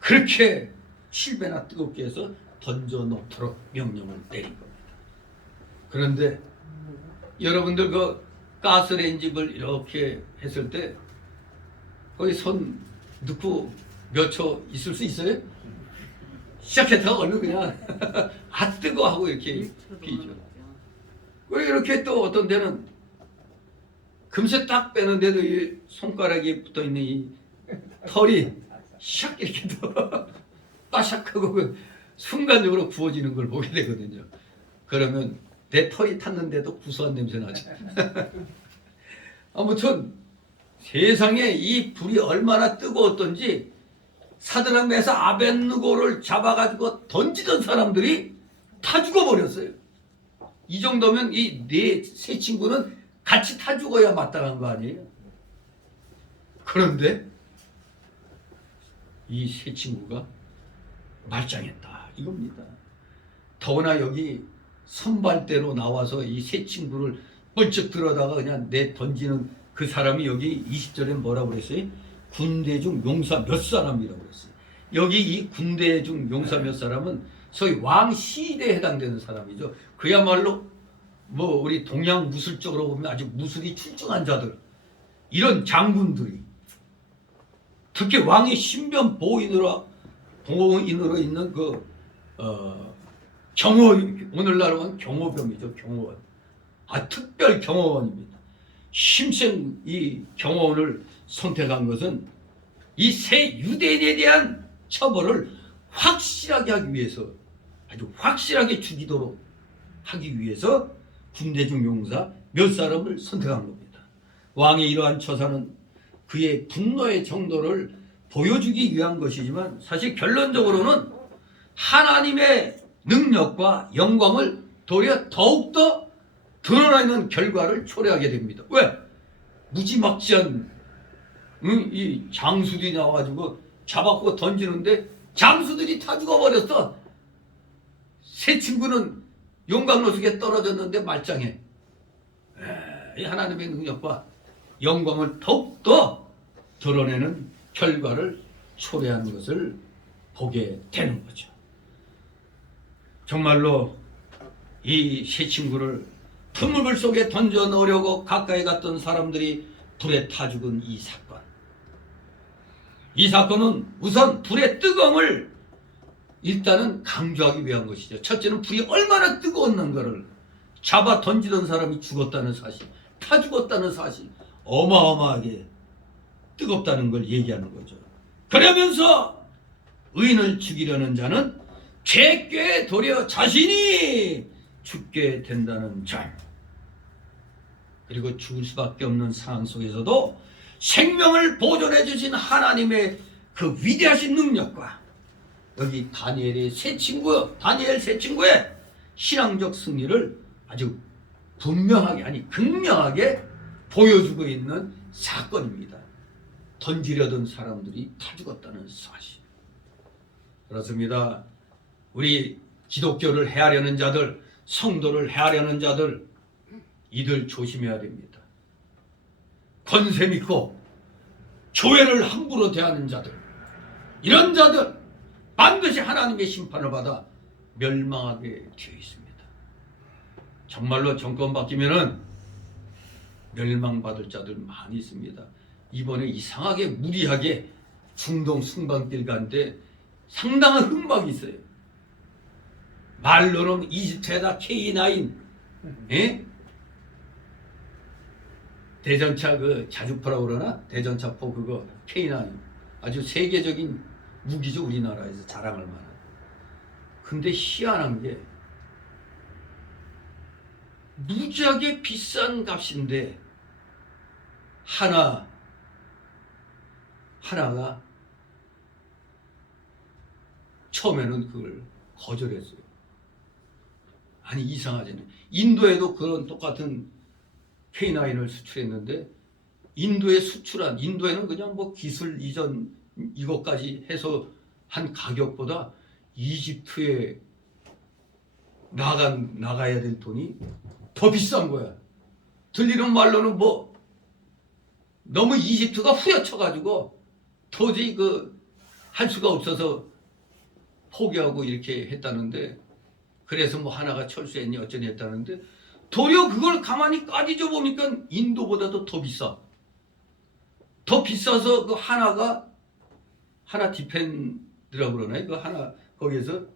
그렇게 7배나 뜨겁게 해서 던져 놓도록 명령을 내린 겁니다. 그런데 여러분들 그 가스레인지를 이렇게 했을 때 거기 손 넣고 몇 초 있을 수 있어요? 시작했다가 얼른 그냥 아 뜨거 하고 이렇게 피죠. 왜 이렇게 또 어떤 데는 금세 딱 빼는데도 이 손가락이 붙어 있는 이 털이 샥 이렇게 더 빠샥하고 그 순간적으로 구워지는 걸 보게 되거든요. 그러면 내 털이 탔는데도 구수한 냄새 나죠. 아무튼 세상에 이 불이 얼마나 뜨거웠던지 사드락 메삭 아벳느고를 잡아가지고 던지던 사람들이 다 죽어버렸어요. 이 정도면 이 네 세 친구는 같이 타 죽어야 마땅한 거 아니에요? 그런데 이 세 친구가 말짱했다 이겁니다. 더구나 여기 선발대로 나와서 이 세 친구를 번쩍 들어다가 그냥 내 던지는 그 사람이 여기 20절에 뭐라고 그랬어요? 군대 중 용사 몇 사람이라고 그랬어요. 여기 이 군대 중 용사 몇 사람은 소위 왕 시대에 해당되는 사람이죠. 그야말로 뭐 우리 동양 무술 쪽으로 보면 아주 무술이 출중한 자들, 이런 장군들이 특히 왕의 신변 보호인으로 있는 그 경호, 오늘날 하면 경호병이죠. 경호원. 특별 경호원입니다. 힘센 이 경호원을 선택한 것은 이 새 유대인에 대한 처벌을 확실하게 하기 위해서, 아주 확실하게 죽이도록 하기 위해서 군대 중 용사 몇 사람을 선택한 겁니다. 왕의 이러한 처사는 그의 분노의 정도를 보여주기 위한 것이지만 사실 결론적으로는 하나님의 능력과 영광을 도리어 더욱더 드러나는 결과를 초래하게 됩니다. 왜? 무지막지한 이 장수들이 나와가지고 잡았고 던지는데 장수들이 다 죽어버렸어. 새 친구는 용광로 속에 떨어졌는데 말짱해. 이 하나님의 능력과 영광을 더욱더 드러내는 결과를 초래하는 것을 보게 되는 거죠. 정말로 이 새 친구를 드물물 속에 던져 넣으려고 가까이 갔던 사람들이 불에 타 죽은 이 사건. 이 사건은 우선 불의 뜨거움을 일단은 강조하기 위한 것이죠. 첫째는 불이 얼마나 뜨거웠는가를, 잡아 던지던 사람이 죽었다는 사실, 타 죽었다는 사실, 어마어마하게 뜨겁다는 걸 얘기하는 거죠. 그러면서 의인을 죽이려는 자는 죄께 도리어 자신이 죽게 된다는 점, 그리고 죽을 수밖에 없는 상황 속에서도 생명을 보존해 주신 하나님의 그 위대하신 능력과 여기 다니엘 새 친구의 신앙적 승리를 아주 분명하게, 아니 극명하게 보여주고 있는 사건입니다. 던지려던 사람들이 다 죽었다는 사실. 그렇습니다. 우리 기독교를 해하려는 자들, 성도를 해하려는 자들, 이들 조심해야 됩니다. 권세 믿고 교회를 함부로 대하는 자들, 이런 자들 반드시 하나님의 심판을 받아 멸망하게 되어 있습니다. 정말로 정권 바뀌면은 멸망받을 자들 많이 있습니다. 이번에 이상하게 무리하게 중동 순방길 간데 상당한 흥망이 있어요. 말로는 이집트에다 K9, 예? 대전차 그 자주포라고 그러나? 대전차 포 그거 K9 아주 세계적인 무기죠. 우리나라에서 자랑할 만한. 근데 희한한 게 무지하게 비싼 값인데 하나가 처음에는 그걸 거절했어요. 아니 이상하잖아요. 인도에도 그런 똑같은 K9을 수출했는데 인도에는 그냥 뭐 기술 이전 이것까지 해서 한 가격보다 이집트에 나가야 될 돈이 더 비싼 거야. 들리는 말로는 뭐 너무 이집트가 후려쳐가지고 도저히 할 수가 없어서 포기하고 이렇게 했다는데, 그래서 뭐 하나가 철수했니 어쩌니 했다는데, 도리어 그걸 가만히 까디져 보니까 인도보다도 더 비싸. 더 비싸서 그 하나 디펜드라고 그러나요? 그 하나 거기에서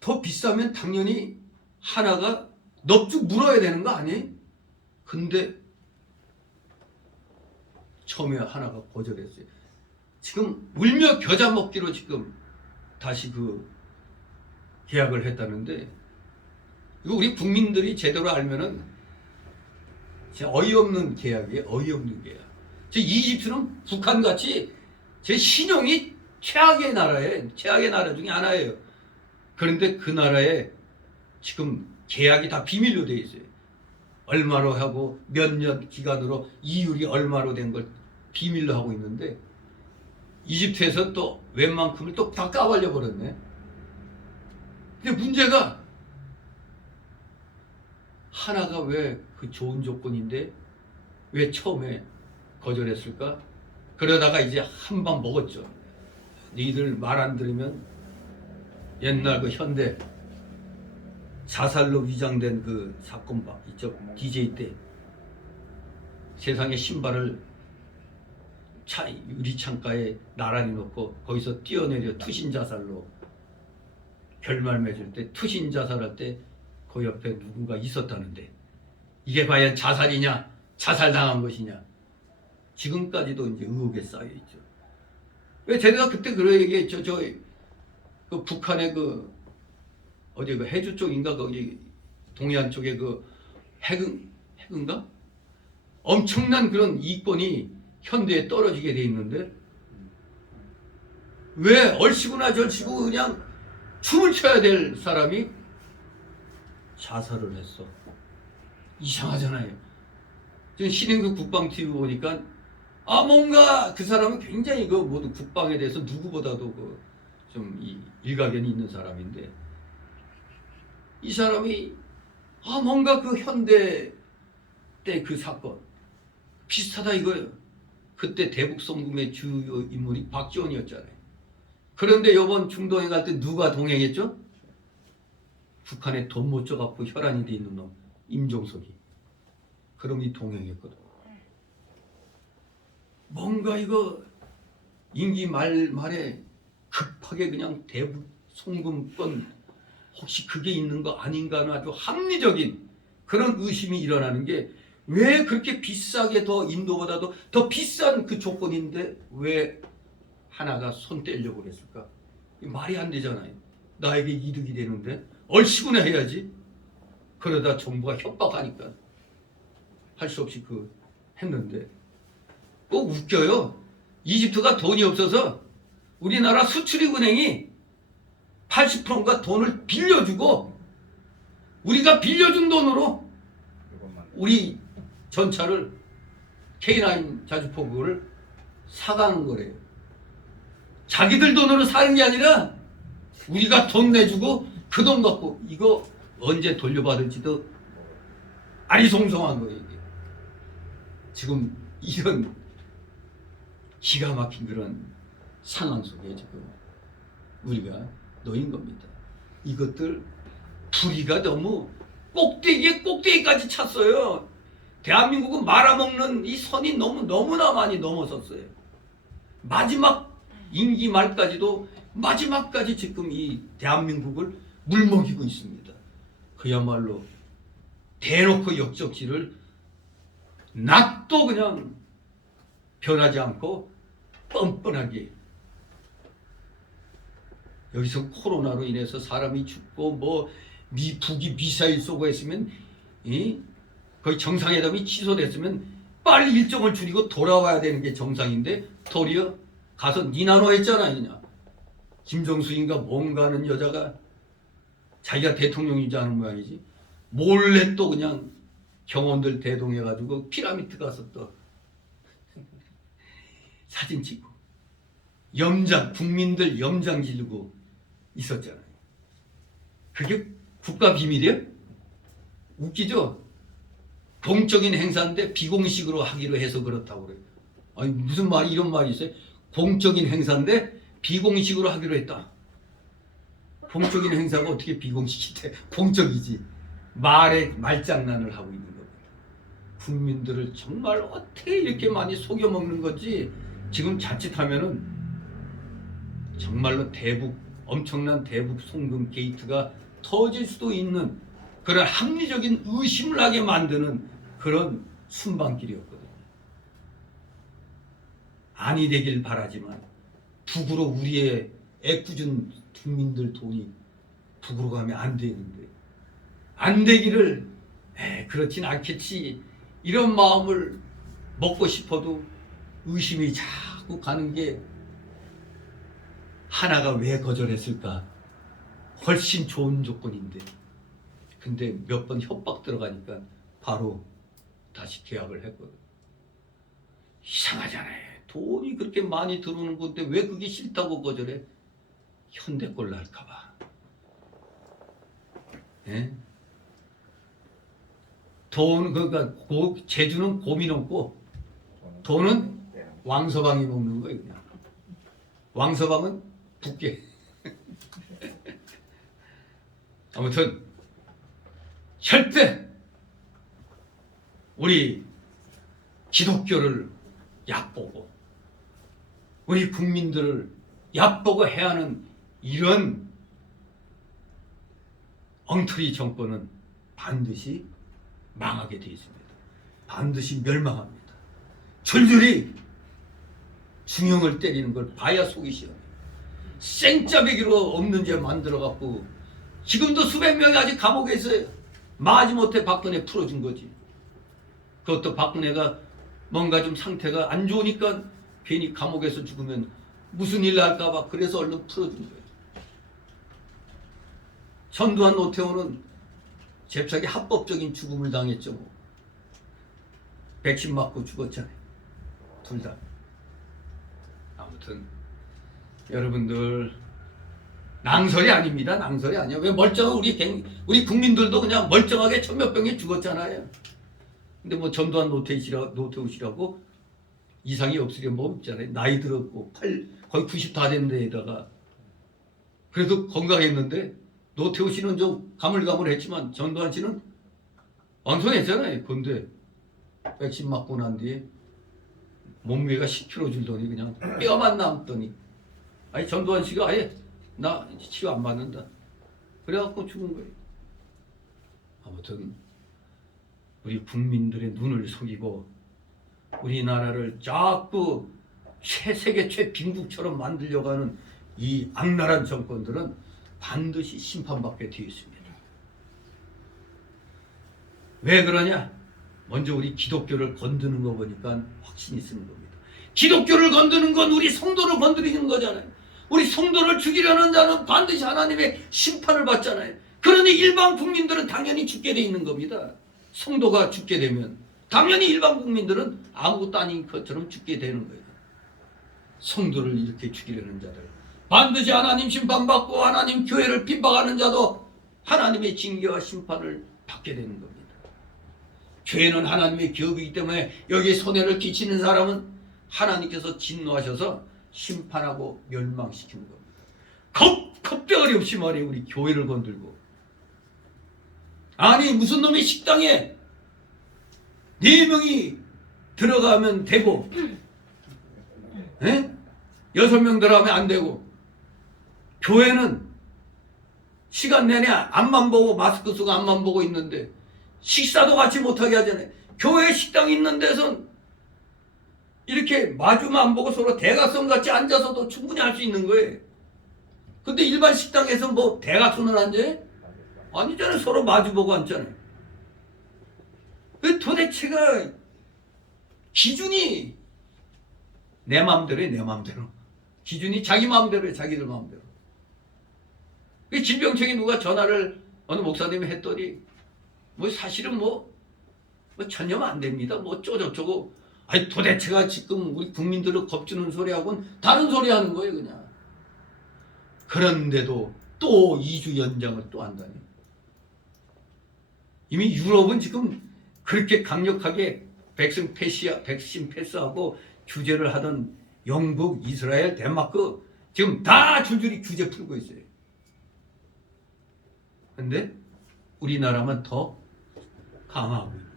더 비싸면 당연히 하나가 넙죽 물어야 되는 거 아니에요? 근데 처음에 하나가 거절했어요. 지금 울며 겨자 먹기로 지금 다시 계약을 했다는데, 이거 우리 국민들이 제대로 알면은 진짜 어이없는 계약이에요. 어이없는 계약. 이집트는 북한같이 제 신용이 최악의 나라예요. 최악의 나라 중에 하나예요. 그런데 그 나라에 지금 계약이 다 비밀로 돼 있어요. 얼마로 하고 몇 년 기간으로 이율이 얼마로 된 걸 비밀로 하고 있는데, 이집트에서 또 웬만큼을 또 다 까발려 버렸네. 근데 문제가 하나가 왜 그 좋은 조건인데 왜 처음에 거절했을까? 그러다가 이제 한 방 먹었죠. 니들 말 안 들으면 옛날 그 현대 자살로 위장된 그 사건 봐. 이쪽 DJ 때 세상에 신발을 유리 창가에 나란히 놓고 거기서 뛰어내려 투신 자살로 결말 맺을 때, 투신 자살할 때 그 옆에 누군가 있었다는데 이게 과연 자살이냐, 자살당한 것이냐. 지금까지도 이제 의혹에 쌓여 있죠. 왜 제가 그때 그런 얘기했죠. 그 북한의 그 어디 그 해주 쪽인가 거기 동해안 쪽에 그 해군가 엄청난 그런 이권이 현대에 떨어지게 돼 있는데 왜 얼씨구나 절씨구 그냥 춤을 춰야 될 사람이 자살을 했어. 이상하잖아요. 지금 신인국 국방 TV 보니까 뭔가 그 사람은 굉장히 그 모두 국방에 대해서 누구보다도 그 좀 이 일가견이 있는 사람인데 이 사람이 뭔가 그 현대 때 그 사건 비슷하다 이거예요. 그때 대북 송금의 주요 인물이 박지원이었잖아요. 그런데 이번 중동에 갈 때 누가 동행했죠? 북한에 돈 못 줘갖고 혈안이 돼 있는 놈 임종석이. 그럼이 동행했거든. 뭔가 이거 임기 말에 급하게 그냥 대북 송금권 혹시 그게 있는 거 아닌가 하는 아주 합리적인 그런 의심이 일어나는 게 왜 그렇게 비싸게 더 인도보다도 더 비싼 그 조건인데 왜 하나가 손 떼려고 그랬을까? 말이 안 되잖아요. 나에게 이득이 되는데 얼씨구나 해야지. 그러다 정부가 협박하니까 할 수 없이 했는데 꼭 웃겨요. 이집트가 돈이 없어서 우리나라 수출입은행이 80%인가 돈을 빌려주고 우리가 빌려준 돈으로 우리 전차를 K9 자주포구를 사가는 거래요. 자기들 돈으로 사는 게 아니라 우리가 돈 내주고 그 돈 갖고 이거 언제 돌려받을지도 아리송송한 거예요. 이게. 지금 이런 기가 막힌 그런 상황 속에 지금 우리가 놓인 겁니다. 이것들 불의가 너무 꼭대기까지 찼어요. 대한민국은 말아먹는 이 선이 너무나 많이 넘어섰어요. 마지막 임기 말까지도 마지막까지 지금 이 대한민국을 물먹이고 있습니다. 그야말로 대놓고 역적질을 낯도 그냥 변하지 않고 뻔뻔하게 여기서 코로나로 인해서 사람이 죽고 북이 미사일 쏘고 했으면 거의 정상회담이 취소됐으면 빨리 일정을 줄이고 돌아와야 되는 게 정상인데 도리어 가서 니나노 했잖아요. 그냥 김정수인가 뭔가 하는 여자가 자기가 대통령이지 않은 모양이지 몰래 또 그냥 경호원들 대동해가지고 피라미드 가서 또 사진 찍고 국민들 염장 지르고 있었잖아요. 그게 국가 비밀이에요? 웃기죠? 공적인 행사인데 비공식으로 하기로 해서 그렇다고 그래요. 아니 무슨 말이 이런 말이 있어요? 공적인 행사인데 비공식으로 하기로 했다. 공적인 행사가 어떻게 비공식이 돼? 공적이지. 말장난을 하고 있는 겁니다. 국민들을 정말 어떻게 이렇게 많이 속여먹는 건지 지금 자칫하면은 정말로 엄청난 대북 송금 게이트가 터질 수도 있는 그런 합리적인 의심을 하게 만드는 그런 순방길이었거든요. 아니 되길 바라지만 북으로 우리의 애꿎은 국민들 돈이 북으로 가면 안 되는데 안 되기를 그렇진 않겠지 이런 마음을 먹고 싶어도 의심이 자꾸 가는 게 하나가 왜 거절했을까? 훨씬 좋은 조건인데 근데 몇 번 협박 들어가니까 바로 다시 계약을 했거든. 이상하잖아요. 돈이 그렇게 많이 들어오는 건데 왜 그게 싫다고 거절해? 현대 꼴 날까봐. 예? 돈 그러니까 제주는 곰이 넘고 돈은 왕서방이 먹는 거예요. 그냥. 왕서방은 북계. 아무튼 절대 우리 기독교를 얕보고 우리 국민들을 얕보고 해야 하는 이런 엉터리 정권은 반드시 망하게 되어 있습니다. 반드시 멸망합니다. 줄줄이 중형을 때리는 걸 봐야 속이 시원해요. 생짜배기로 없는 죄 만들어갖고 지금도 수백 명이 아직 감옥에 있어요. 마지못해 박근혜 풀어준 거지. 그것도 박근혜가 뭔가 좀 상태가 안 좋으니까 괜히 감옥에서 죽으면 무슨 일 날까봐 그래서 얼른 풀어준 거예요. 전두환 노태우는 잽싸게 합법적인 죽음을 당했죠. 뭐. 백신 맞고 죽었잖아요. 둘 다. 아무튼 여러분들 낭설이 아닙니다. 낭설이 아니야. 왜 멀쩡한 우리 국민들도 그냥 멀쩡하게 천몇 병에 죽었잖아요. 근데 뭐 전두환 노태우 씨라고 이상이 없으려 뭐 없잖아요. 나이 들었고 거의 90 다 된 데에다가 그래도 건강했는데 노태우 씨는 좀 가물가물했지만 전두환 씨는 왕성했잖아요. 근데 백신 맞고 난 뒤에 몸무게가 10kg 줄더니 그냥 뼈만 남더니 아니 전두환 씨가 아예 나 치료 안 받는다 그래갖고 죽은 거예요. 아무튼 우리 국민들의 눈을 속이고 우리나라를 자꾸 세계 최빈국처럼 만들려고 하는 이 악랄한 정권들은 반드시 심판받게 되어 있습니다. 왜 그러냐? 먼저 우리 기독교를 건드는 거 보니까 확신이 쓰는 겁니다. 기독교를 건드는 건 우리 성도를 건드리는 거잖아요. 우리 성도를 죽이려는 자는 반드시 하나님의 심판을 받잖아요. 그러니 일반 국민들은 당연히 죽게 돼 있는 겁니다. 성도가 죽게 되면 당연히 일반 국민들은 아무것도 아닌 것처럼 죽게 되는 거예요. 성도를 이렇게 죽이려는 자들 반드시 하나님 심판받고 하나님 교회를 핍박하는 자도 하나님의 징계와 심판을 받게 되는 겁니다. 교회는 하나님의 기업이기 때문에 여기에 손해를 끼치는 사람은 하나님께서 진노하셔서 심판하고 멸망시키는 겁니다. 겁대가리 없이 말이에요. 우리 교회를 건들고 아니 무슨 놈이 식당에 4명이 들어가면 되고 6명 들어가면 안 되고 교회는 시간 내내 앞만 보고 마스크 쓰고 앞만 보고 있는데 식사도 같이 못하게 하잖아요. 교회 식당 있는 데선 이렇게 마주만 보고 서로 대각선 같이 앉아서도 충분히 할 수 있는 거예요. 근데 일반 식당에서 뭐 대각선을 앉아요? 아니잖아요. 서로 마주보고 앉잖아요. 도대체가 기준이 내 마음대로에 내 마음대로 기준이 자기 마음대로에 자기들 마음대로. 질병청에 누가 전화를 어느 목사님이 했더니 뭐 사실은 뭐 전혀 안 됩니다. 뭐 어쩌고저쩌고. 아니 도대체가 지금 우리 국민들을 겁주는 소리하고는 다른 소리 하는 거예요 그냥. 그런데도 또 2주 연장을 또 한다니. 이미 유럽은 지금 그렇게 강력하게 백신 패스하고 규제를 하던 영국, 이스라엘, 덴마크 지금 다 줄줄이 규제 풀고 있어요. 근데 우리나라만 더 강하고 있어요.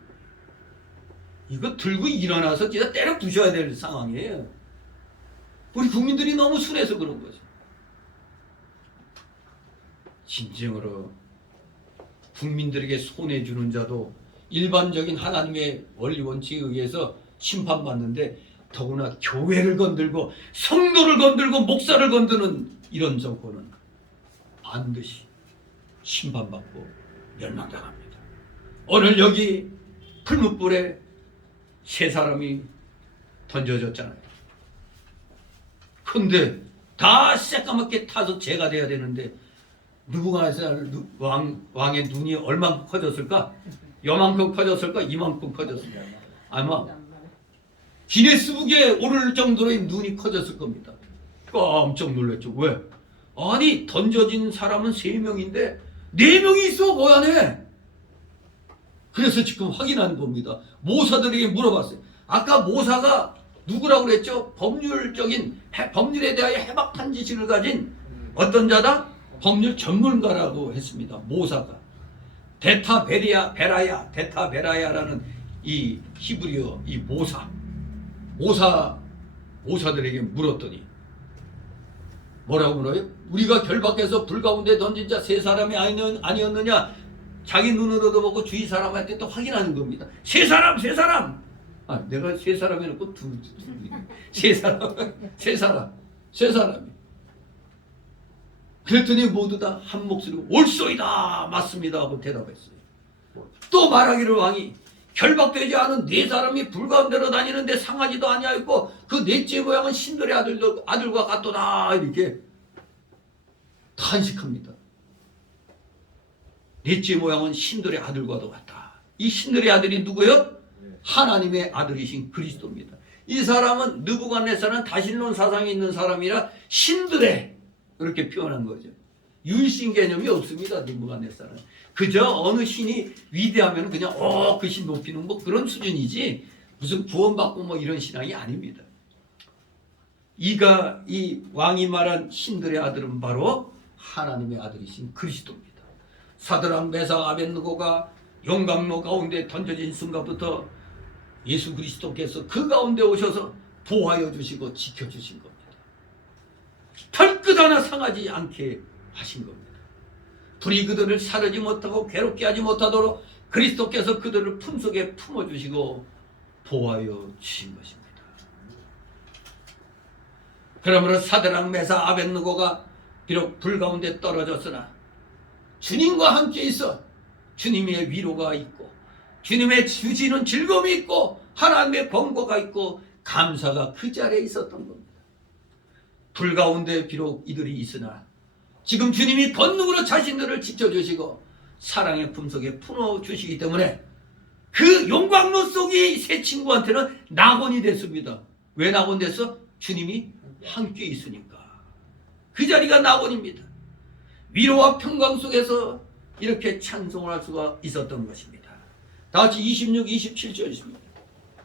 이거 들고 일어나서 진짜 때려 부셔야 될 상황이에요. 우리 국민들이 너무 순해서 그런 거죠. 진정으로 국민들에게 손해 주는 자도 일반적인 하나님의 원리 원칙에 의해서 심판받는데 더구나 교회를 건들고 성도를 건들고 목사를 건드는 이런 정권은 반드시 심판받고 멸망당합니다. 오늘 여기 풀무불에 3사람이 던져졌잖아요. 근데 다 새까맣게 타서 죄가 돼야 되는데 누구가 해서 왕의 눈이 얼만큼 커졌을까? 요만큼 커졌을까? 이만큼 커졌을까? 아마 기네스북에 오를 정도로 눈이 커졌을 겁니다. 깜짝 놀랐죠. 왜? 아니 던져진 사람은 3명인데 4명이 있어 그 안에. 그래서 지금 확인한 겁니다. 모사들에게 물어봤어요. 아까 모사가 누구라고 그랬죠? 법률에 대하여 해박한 지식을 가진 어떤 자다? 법률 전문가라고 했습니다. 모사가. 데타베라야라는 이 히브리어 이 모사들에게 물었더니 뭐라고 물어요? 우리가 결박해서 불 가운데 던진 자 3사람이 아니었느냐? 자기 눈으로도 보고 주위 사람한테 또 확인하는 겁니다. 세 사람, 세 사람. 아, 내가 세 사람 해놓고 세 사람, 세 사람, 세 사람이. 그랬더니 모두 다 한 목소리로 옳소이다, 맞습니다 하고 대답했어요. 또 말하기를 왕이 결박되지 않은 네 사람이 불 가운데로 다니는데 상하지도 아니하였고 그 넷째 모양은 신들의 아들과 같도다, 이렇게 탄식합니다. 넷째 모양은 신들의 아들과도 같다. 이 신들의 아들이 누구요? 하나님의 아들이신 그리스도입니다. 이 사람은 느부갓네살은 다신론 사상이 있는 사람이라 신들의 그렇게 표현한 거죠. 윤신 개념이 없습니다. 느부갓네살은 그저 어느 신이 위대하면 그냥 그 신 높이는 뭐 그런 수준이지 무슨 구원받고 뭐 이런 신앙이 아닙니다. 이 왕이 말한 신들의 아들은 바로 하나님의 아들이신 그리스도입니다. 사드락, 메삭, 아벳느고가 용광로 가운데 던져진 순간부터 예수 그리스도께서 그 가운데 오셔서 보호하여 주시고 지켜주신 겁니다. 털끝 하나 상하지 않게 하신 겁니다. 불이 그들을 사르지 못하고 괴롭게 하지 못하도록 그리스도께서 그들을 품속에 품어주시고 보호하여 주신 것입니다. 그러므로 사드락, 메삭, 아벳느고가 비록 불 가운데 떨어졌으나 주님과 함께 있어 주님의 위로가 있고 주님의 주시는 즐거움이 있고 하나님의 권고가 있고 감사가 그 자리에 있었던 겁니다. 불 가운데 비록 이들이 있으나 지금 주님이 권능으로 자신들을 지켜주시고 사랑의 품속에 품어주시기 때문에 그 용광로 속이 세 친구한테는 낙원이 됐습니다. 왜 낙원 됐어? 주님이 함께 있으니까. 그 자리가 낙원입니다. 위로와 평강 속에서 이렇게 찬송을 할 수가 있었던 것입니다. 다같이 26, 27절입니다.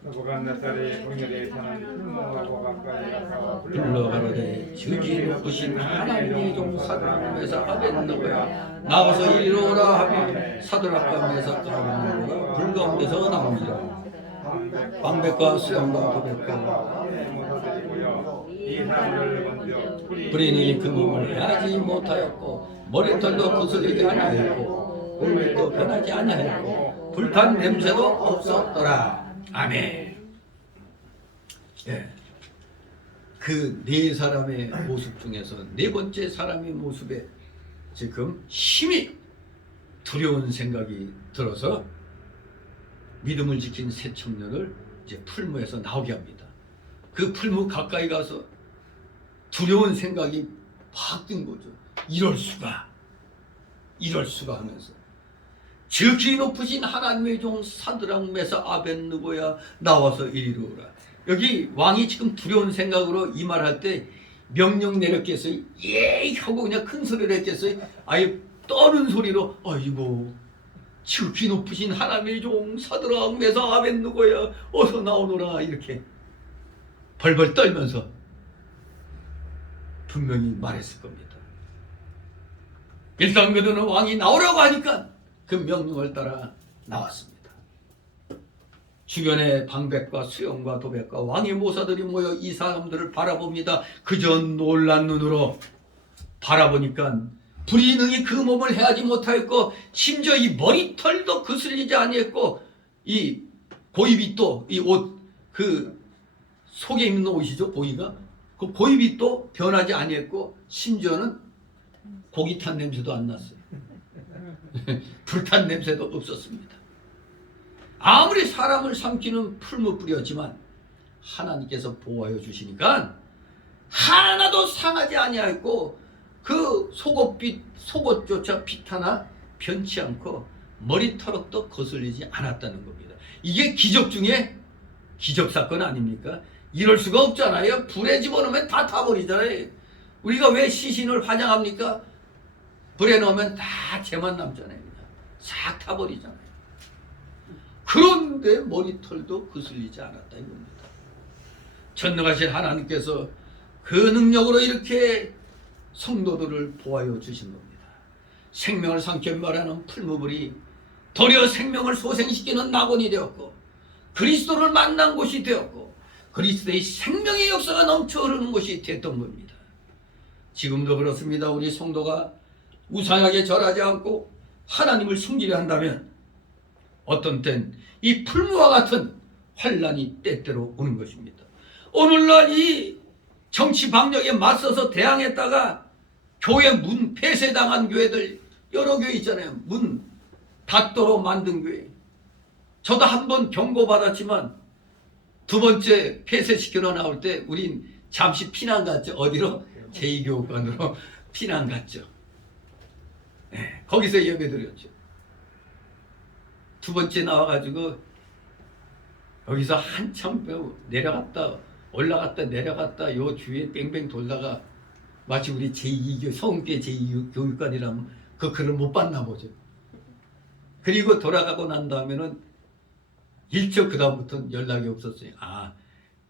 느부갓네살이 궁궐에 사는 풀무하고 가까이 가서 불러가로되 즉시 높으신 하나님의 종 사드락, 메삭, 아벳느고야 나와서 이리로 오라 하며 사드락과 메삭과 아벳느고가 불 가운데서 나옵니다. 방백과 수염과 도백과 불이 그 몸을 해하지 못하였고 머리털도 거슬리지 아니하였고 얼굴도 변하지 아니하였고 불탄 냄새도 없었더라. 아멘. 네. 그 네 사람의 모습 중에서 네 번째 사람의 모습에 지금 힘이 두려운 생각이 들어서 믿음을 지킨 세 청년을 이제 풀무에서 나오게 합니다. 그 풀무 가까이 가서 두려운 생각이 팍 든 거죠. 이럴 수가 하면서 즉시 높으신 하나님의 종 사드락, 메삭, 아벳느고야 나와서 이리로 오라. 여기 왕이 지금 두려운 생각으로 이 말할 때 명령 내렸겠어요? 예 하고 그냥 큰 소리를 했겠어요? 아예 떠는 소리로 아이고 즉시 높으신 하나님의 종 사드락, 메삭, 아벳느고야 어서 나오너라 이렇게 벌벌 떨면서 분명히 말했을 겁니다. 일단 그들은 왕이 나오라고 하니까 그 명령을 따라 나왔습니다. 주변에 방백과 수염과 도백과 왕의 모사들이 모여 이 사람들을 바라봅니다. 그저 놀란 눈으로 바라보니까 불이 능히 그 몸을 해하지 못하였고 심지어 이 머리털도 거슬리지 아니했고 이 고이빗도 이 옷 그 속에 입는 옷이죠. 고이가 그 고이빗도 변하지 아니했고 심지어는 고기 탄 냄새도 안 났어요. 불탄 냄새도 없었습니다. 아무리 사람을 삼키는 풀무불이었지만 하나님께서 보호하여 주시니까 하나도 상하지 아니하였고 그 속옷조차 빛 하나 변치 않고 머리털도 거슬리지 않았다는 겁니다. 이게 기적 중에 기적 사건 아닙니까? 이럴 수가 없잖아요. 불에 집어넣으면 다 타버리잖아요. 우리가 왜 시신을 화장합니까? 불에 넣으면 다 재만 남잖아요. 싹 타버리잖아요. 그런데 머리털도 거슬리지 않았다 이겁니다. 전능하신 하나님께서 그 능력으로 이렇게 성도들을 보호하여 주신 겁니다. 생명을 삼켜 말하는 풀무불이 도리어 생명을 소생시키는 낙원이 되었고 그리스도를 만난 곳이 되었고 그리스도의 생명의 역사가 넘쳐 흐르는 곳이 됐던 겁니다. 지금도 그렇습니다. 우리 성도가 우상하게 절하지 않고 하나님을 섬기려 한다면 어떤 땐 이 풀무와 같은 환란이 때때로 오는 것입니다. 오늘날 이 정치 방역에 맞서서 대항했다가 교회 문 폐쇄당한 교회들 여러 교회 있잖아요. 문 닫도록 만든 교회. 저도 한 번 경고받았지만 두 번째 폐쇄시키러 나올 때 우린 잠시 피난 갔죠. 어디로? 제2교육관으로 피난 갔죠. 네, 거기서 예배 드렸죠. 두 번째 나와가지고 여기서 한참 내려갔다 올라갔다 내려갔다 요 주위에 뺑뺑 돌다가 마치 우리 제2교 서울대 제2교육관이라면 그 글을 못 봤나 보죠. 그리고 돌아가고 난 다음에는 일찍 그 다음부터는 연락이 없었어요. 아,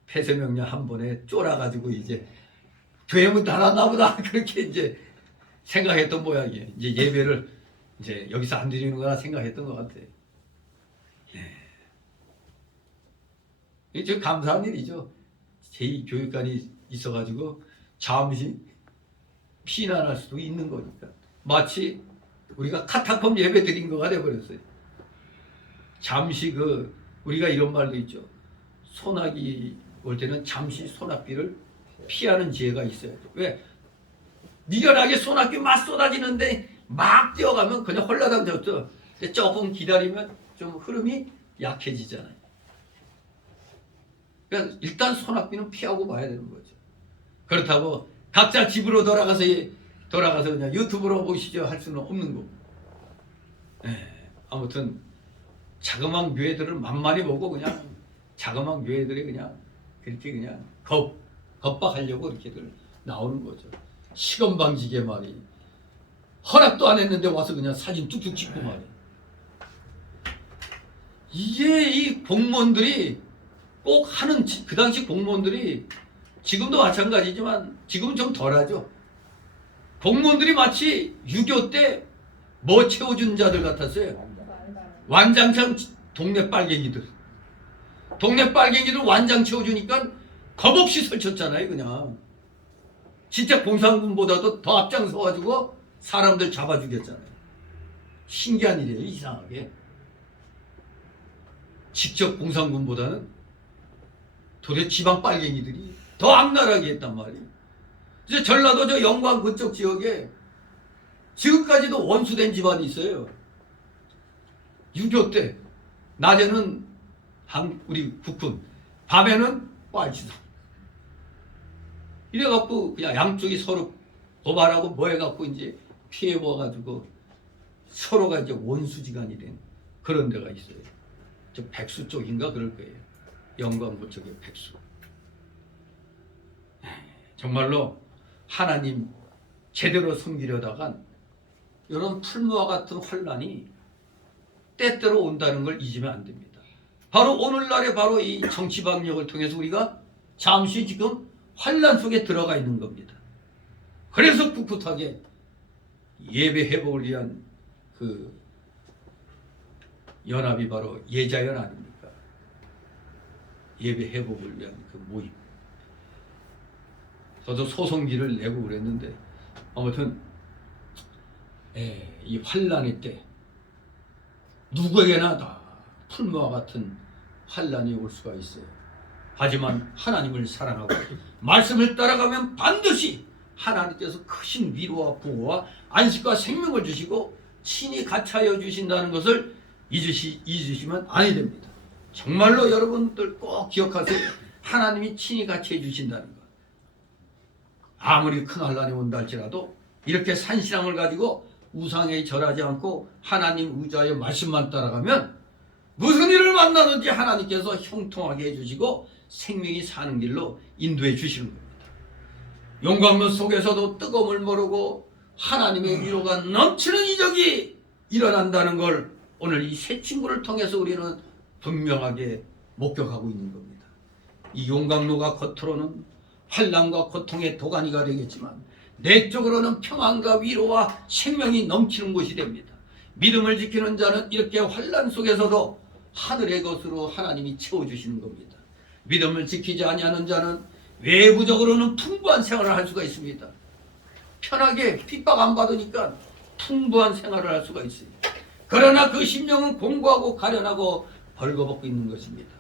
폐쇄명령 한 번에 쫄아가지고 이제 교회문 닫았나 보다 그렇게 이제 생각했던 모양이에요. 이제 예배를 이제 여기서 안 드리는 거나 생각했던 것 같아요. 이게 감사한 일이죠. 제2교육관이 있어가지고 잠시 피난할 수도 있는 거니까. 마치 우리가 카타콤 예배 드린 거가 돼버렸어요. 잠시 우리가 이런 말도 있죠. 소나기 올 때는 잠시 소나기를 피하는 지혜가 있어야죠. 왜? 미련하게 소나기 막 쏟아지는데 막 뛰어가면 그냥 홀라당 졌죠. 조금 기다리면 좀 흐름이 약해지잖아요. 그러니까 일단 소나기는 피하고 봐야 되는 거죠. 그렇다고 각자 집으로 돌아가서 그냥 유튜브로 보시죠 할 수는 없는 거고. 아무튼 자그마한 교회들을 만만히 보고 그냥 자그마한 교회들이 그냥 그렇게 그냥 겁박하려고 이렇게들 나오는 거죠. 시건방지게 말이 허락도 안 했는데 와서 그냥 사진 뚝뚝 찍고 말이. 이게 이 공무원들이 꼭 하는 그 당시 공무원들이 지금도 마찬가지지만 지금은 좀 덜하죠. 공무원들이 마치 6.25 때 뭐 채워준 자들 같았어요. 완장창 동네 빨갱이들. 동네 빨갱이들 완장 채워주니까 겁없이 설쳤잖아요. 그냥 진짜 공산군보다도 더 앞장서가지고 사람들 잡아 죽였잖아요. 신기한 일이에요. 이상하게 직접 공산군보다는 도대체 지방 빨갱이들이 더 악랄하게 했단 말이에요. 이제 전라도 저 영광 그쪽 지역에 지금까지도 원수된 집안이 있어요. 6.25 때 낮에는 우리 국군, 밤에는 빨치산. 이래갖고 그냥 양쪽이 서로 고발하고 뭐 해갖고 이제 피해봐가지고 서로가 이제 원수지간이 된 그런 데가 있어요. 저 백수 쪽인가 그럴 거예요. 영광고 쪽에 백수. 정말로 하나님 제대로 섬기려다간 이런 풀무와 같은 환란이 때때로 온다는 걸 잊으면 안 됩니다. 바로 오늘날에 바로 이 정치 방역을 통해서 우리가 잠시 지금 환란 속에 들어가 있는 겁니다. 그래서 꿋꿋하게 예배 회복을 위한 그 연합이 바로 예자연 아닙니까? 예배 회복을 위한 그 모임. 저도 소송기를 내고 그랬는데 아무튼 이 환란의 때 누구에게나 다 풀무와 같은 환란이 올 수가 있어요. 하지만 하나님을 사랑하고 말씀을 따라가면 반드시 하나님께서 크신 위로와 보호와 안식과 생명을 주시고 친히 같이하여 주신다는 것을 잊으시면 아니 됩니다. 정말로 여러분들 꼭 기억하세요. 하나님이 친히 같이해 주신다는 것. 아무리 큰 환란이 온다 할지라도 이렇게 산신앙을 가지고 우상에 절하지 않고 하나님 의지하여 말씀만 따라가면 무슨 일을 만나든지 하나님께서 형통하게 해주시고 생명이 사는 길로 인도해 주시는 겁니다. 용광로 속에서도 뜨거움을 모르고 하나님의 위로가 넘치는 이적이 일어난다는 걸 오늘 이 세 친구를 통해서 우리는 분명하게 목격하고 있는 겁니다. 이 용광로가 겉으로는 환난과 고통의 도가니가 되겠지만 내적으로는 평안과 위로와 생명이 넘치는 곳이 됩니다. 믿음을 지키는 자는 이렇게 환난 속에서도 하늘의 것으로 하나님이 채워주시는 겁니다. 믿음을 지키지 아니하는 자는 외부적으로는 풍부한 생활을 할 수가 있습니다. 편하게 핍박 안 받으니까 풍부한 생활을 할 수가 있어요. 그러나 그 심령은 공고하고 가련하고 벌거벗고 있는 것입니다.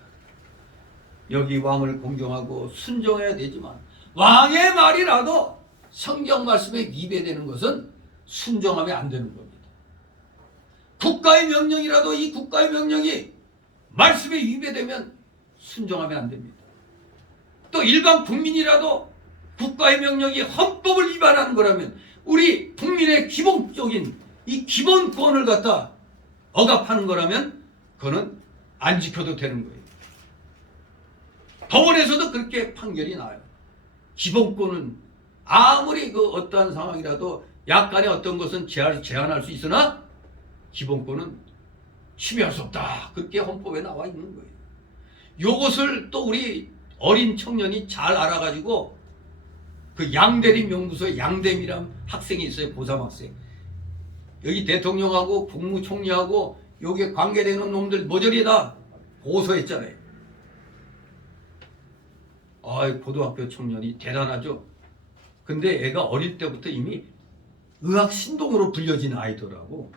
여기 왕을 공경하고 순종해야 되지만 왕의 말이라도 성경 말씀에 위배되는 것은 순종하면 안 되는 겁니다. 국가의 명령이라도 이 국가의 명령이 말씀에 위배되면 순종하면 안 됩니다. 또 일반 국민이라도 국가의 명령이 헌법을 위반하는 거라면 우리 국민의 기본적인 이 기본권을 갖다 억압하는 거라면 그거는 안 지켜도 되는 거예요. 법원에서도 그렇게 판결이 나요. 기본권은 아무리 그 어떠한 상황이라도 약간의 어떤 것은 제한할 수 있으나 기본권은 침해할 수 없다. 그렇게 헌법에 나와 있는 거예요. 요것을 또 우리 어린 청년이 잘 알아가지고 그 양대림 연구소에 양대미란 학생이 있어요. 고3 학생. 여기 대통령하고 국무총리하고 여기에 관계되는 놈들 모조리 다 고소했잖아요. 고등학교 청년이 대단하죠. 근데 애가 어릴 때부터 이미 의학 신동으로 불려진 아이더라고.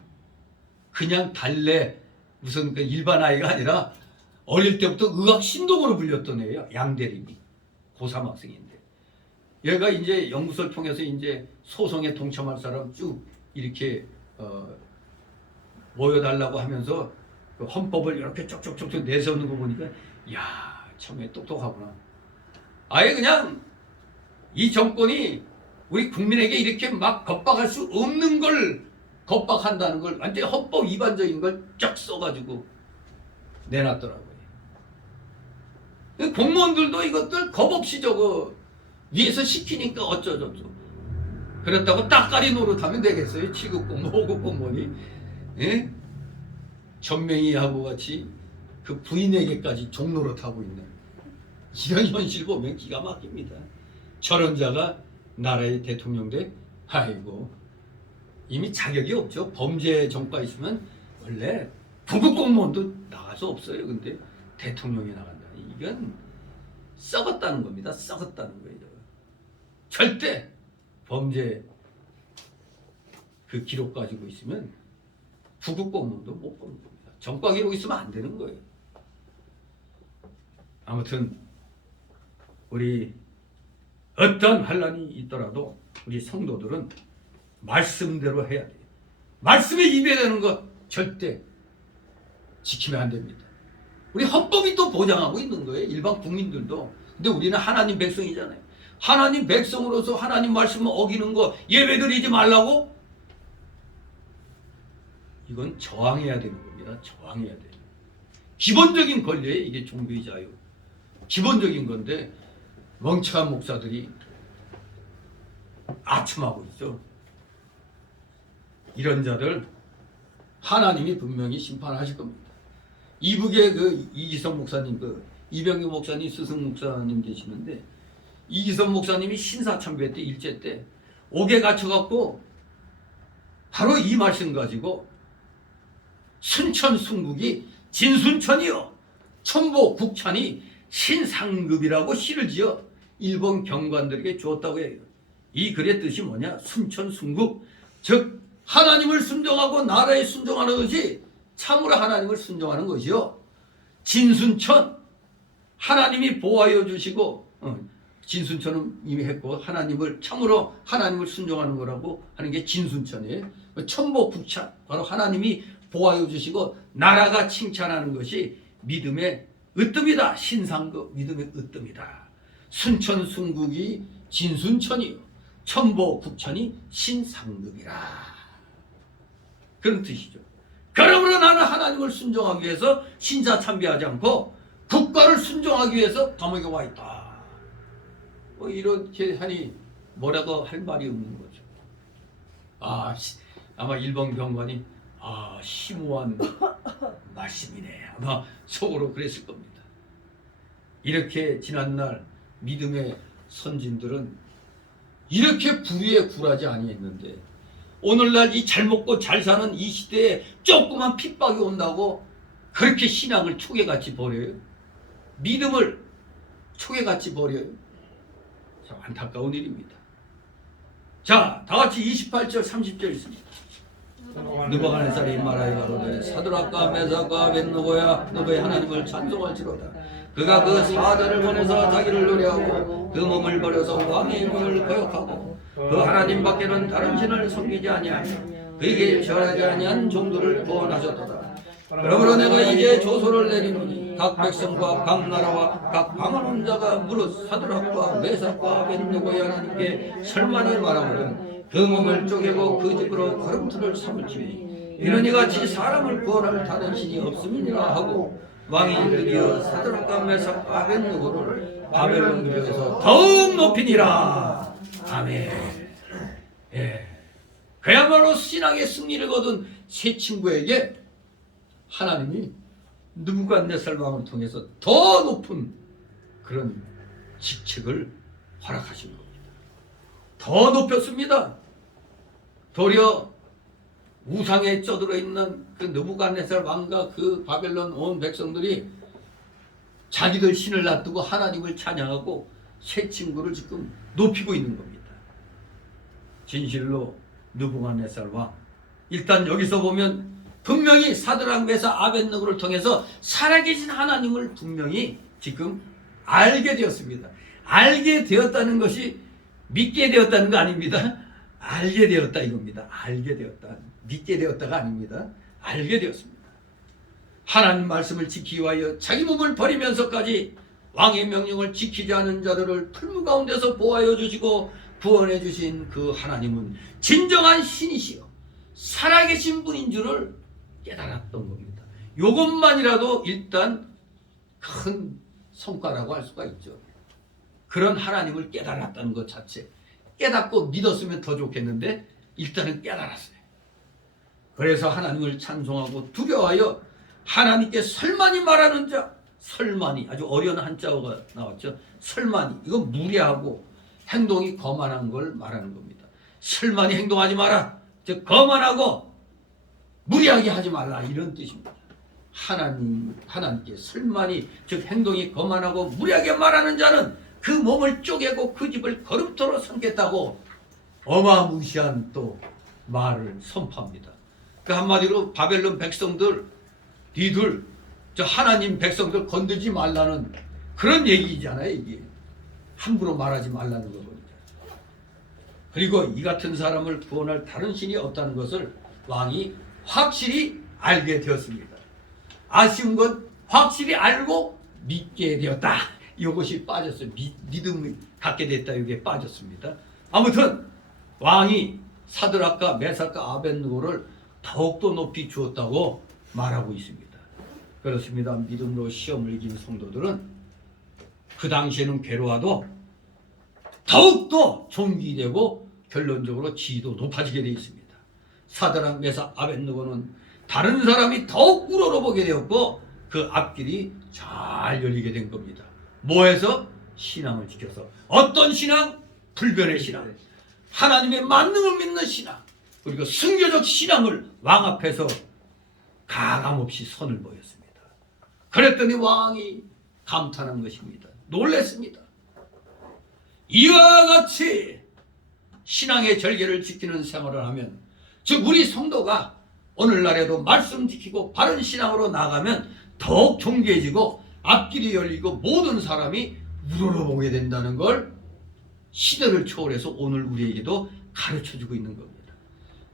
그냥 달래 무슨 그 일반 아이가 아니라 어릴 때부터 의학 신동으로 불렸던 애예요. 양대림이 고3 학생인데 얘가 이제 연구소를 통해서 이제 소송에 동참할 사람 쭉 이렇게 모여달라고 하면서 그 헌법을 이렇게 쪽쪽쪽쪽 내세우는 거 보니까 야, 참 똑똑하구나. 아예 그냥 이 정권이 우리 국민에게 이렇게 막 겁박할 수 없는 걸 겁박한다는 걸 완전히 헌법 위반적인 걸 쫙 써가지고 내놨더라고요. 공무원들도 이것들 겁 없이 저거 위에서 시키니까 어쩌저쩌. 그렇다고 따까리 노릇하면 되겠어요? 7급 공무원, 5급 공무원이. 예? 전명희하고 같이 그 부인에게까지 종노릇하고 있는 이런 현실 보면 기가 막힙니다. 저런 자가 나라의 대통령 돼? 아이고 이미 자격이 없죠. 범죄 전과 있으면 원래 부급 공무원도 나갈 수 없어요. 근데 대통령이 나간다. 이건 썩었다는 겁니다. 썩었다는 거예요. 절대 범죄 그 기록 가지고 있으면 부급 공무원도 못 보는 겁니다. 전과 기록 있으면 안 되는 거예요. 아무튼 우리 어떤 환란이 있더라도 우리 성도들은 말씀대로 해야 돼요. 말씀에 위배되는 것 절대 지키면 안 됩니다. 우리 헌법이 또 보장하고 있는 거예요. 일반 국민들도. 근데 우리는 하나님 백성이잖아요. 하나님 백성으로서 하나님 말씀을 어기는 거 예배드리지 말라고? 이건 저항해야 되는 겁니다. 저항해야 돼요. 기본적인 권리예요. 이게 종교의 자유. 기본적인 건데 멍청한 목사들이 아첨하고 있죠. 이런 자들 하나님이 분명히 심판하실 겁니다. 이북에 그 이기성 목사님, 그 이병규 목사님, 스승 목사님 계시는데 이기성 목사님이 신사참배 때 일제 때 옥에 갇혀갖고 바로 이 말씀 가지고 순천 순국이 진순천이요 천보 국천이 신상급이라고 시를 지어 일본 경관들에게 주었다고 해요. 이 글의 뜻이 뭐냐? 순천 순국, 즉 하나님을 순종하고 나라에 순종하는 것이 참으로 하나님을 순종하는 것이요. 진순천, 하나님이 보호하여 주시고 진순천은 이미 했고 하나님을 참으로 하나님을 순종하는 거라고 하는 게 진순천이에요. 천복국찬, 바로 하나님이 보호하여 주시고 나라가 칭찬하는 것이 믿음의 으뜸이다. 신상급 믿음의 으뜸이다. 순천순국이 진순천이요 천복국천이 신상급이라. 그런 뜻이죠. 그러므로 나는 하나님을 순종하기 위해서 신사참배하지 않고 국가를 순종하기 위해서 감옥에 와 있다. 뭐 이렇게 하니 뭐라고 할 말이 없는 거죠. 아마 일본 경관이 심오한 말씀이네. 아마 속으로 그랬을 겁니다. 이렇게 지난날 믿음의 선진들은 이렇게 불의에 굴하지 아니했는데 오늘날 이 잘 먹고 잘 사는 이 시대에 조그만 핍박이 온다고 그렇게 신앙을 초계같이 버려요? 믿음을 초계같이 버려요? 참 안타까운 일입니다. 자, 다같이 28절 30절 있습니다. 느부갓네살이 말하여 가로되 사드락과 메삭과 아벳느고야 너의 하나님을 찬송할지로다. 그가 그 사자를 보내서 자기를 노래하고 그 몸을 버려서 왕의 명을 거역하고 그 하나님 밖에는 다른 신을 섬기지 아니하며 그에게 절하지 아니한 종들을 구원하셨도다. 그러므로 내가 이제 조소를 내리노니 각 백성과 각 나라와 각 방언하는 자가 무릇 사드락과 메삭과 아벳느고의 하나님께 설만을 말하거든 그 몸을 쪼개고 그 집으로 걸음틀을 삼을지니 이는 이같이 사람을 구원할 다른 신이 없음이니라 하고 왕이 드디어 사드락과 메삭과 아벳느고를 바벨론 굴에서 더욱 높이니라. 아멘. 예. 그야말로 신앙의 승리를 거둔 세 친구에게 하나님이 느부갓네살 왕을 통해서 더 높은 그런 직책을 허락하신 겁니다. 더 높였습니다. 도리어 우상에 쩌들어 있는 그 느부갓네살 왕과 그 바벨론 온 백성들이 자기들 신을 놔두고 하나님을 찬양하고 새 친구를 지금 높이고 있는 겁니다. 진실로 느부갓네살 왕, 일단 여기서 보면 분명히 사드락 메삭 아벳느고를 통해서 살아계신 하나님을 분명히 지금 알게 되었습니다. 알게 되었다는 것이 믿게 되었다는 거 아닙니다. 알게 되었다 이겁니다. 알게 되었다. 믿게 되었다가 아닙니다. 알게 되었습니다. 하나님 말씀을 지키기 위하여 자기 몸을 버리면서까지 왕의 명령을 지키지 않은 자들을 풀무 가운데서 보호하여 주시고 구원해 주신 그 하나님은 진정한 신이시여 살아계신 분인 줄을 깨달았던 겁니다. 이것만이라도 일단 큰 성과라고 할 수가 있죠. 그런 하나님을 깨달았다는 것 자체, 깨닫고 믿었으면 더 좋겠는데 일단은 깨달았어요. 그래서 하나님을 찬송하고 두려워하여 하나님께 설만이 말하는 자, 설만이 아주 어려운 한자어가 나왔죠. 설만이, 이건 무례하고 행동이 거만한 걸 말하는 겁니다. 설만이 행동하지 마라, 즉 거만하고 무리하게 하지 말라, 이런 뜻입니다. 하나님께 설만이, 즉 행동이 거만하고 무리하게 말하는 자는 그 몸을 쪼개고 그 집을 걸음터로 삼겠다고 어마무시한 또 말을 선포합니다. 그 한마디로 바벨론 백성들, 니들 저 하나님 백성들 건들지 말라는 그런 얘기잖아요. 이게 함부로 말하지 말라는 거거든요. 그리고 이 같은 사람을 구원할 다른 신이 없다는 것을 왕이 확실히 알게 되었습니다. 아쉬운 건 확실히 알고 믿게 되었다. 이것이 빠졌어요. 믿음을 갖게 됐다. 이게 빠졌습니다. 아무튼 왕이 사드락과 메삭과 아벳느고를 더욱더 높이 주었다고 말하고 있습니다. 그렇습니다. 믿음으로 시험을 이긴 성도들은 그 당시에는 괴로워도 더욱더 존귀되고 결론적으로 지위도 높아지게 되어 있습니다. 사드락 메삭 아벳느고는 다른 사람이 더욱 우러러보게 되었고 그 앞길이 잘 열리게 된 겁니다. 뭐해서? 신앙을 지켜서. 어떤 신앙? 불변의 신앙, 하나님의 만능을 믿는 신앙, 그리고 순교적 신앙을 왕 앞에서 가감없이 선을 보였습니다. 그랬더니 왕이 감탄한 것입니다. 놀랐습니다. 이와 같이 신앙의 절개를 지키는 생활을 하면, 즉 우리 성도가 오늘날에도 말씀 지키고 바른 신앙으로 나가면 더욱 존귀해지고 앞길이 열리고 모든 사람이 우러러보게 된다는 걸 시대를 초월해서 오늘 우리에게도 가르쳐주고 있는 겁니다.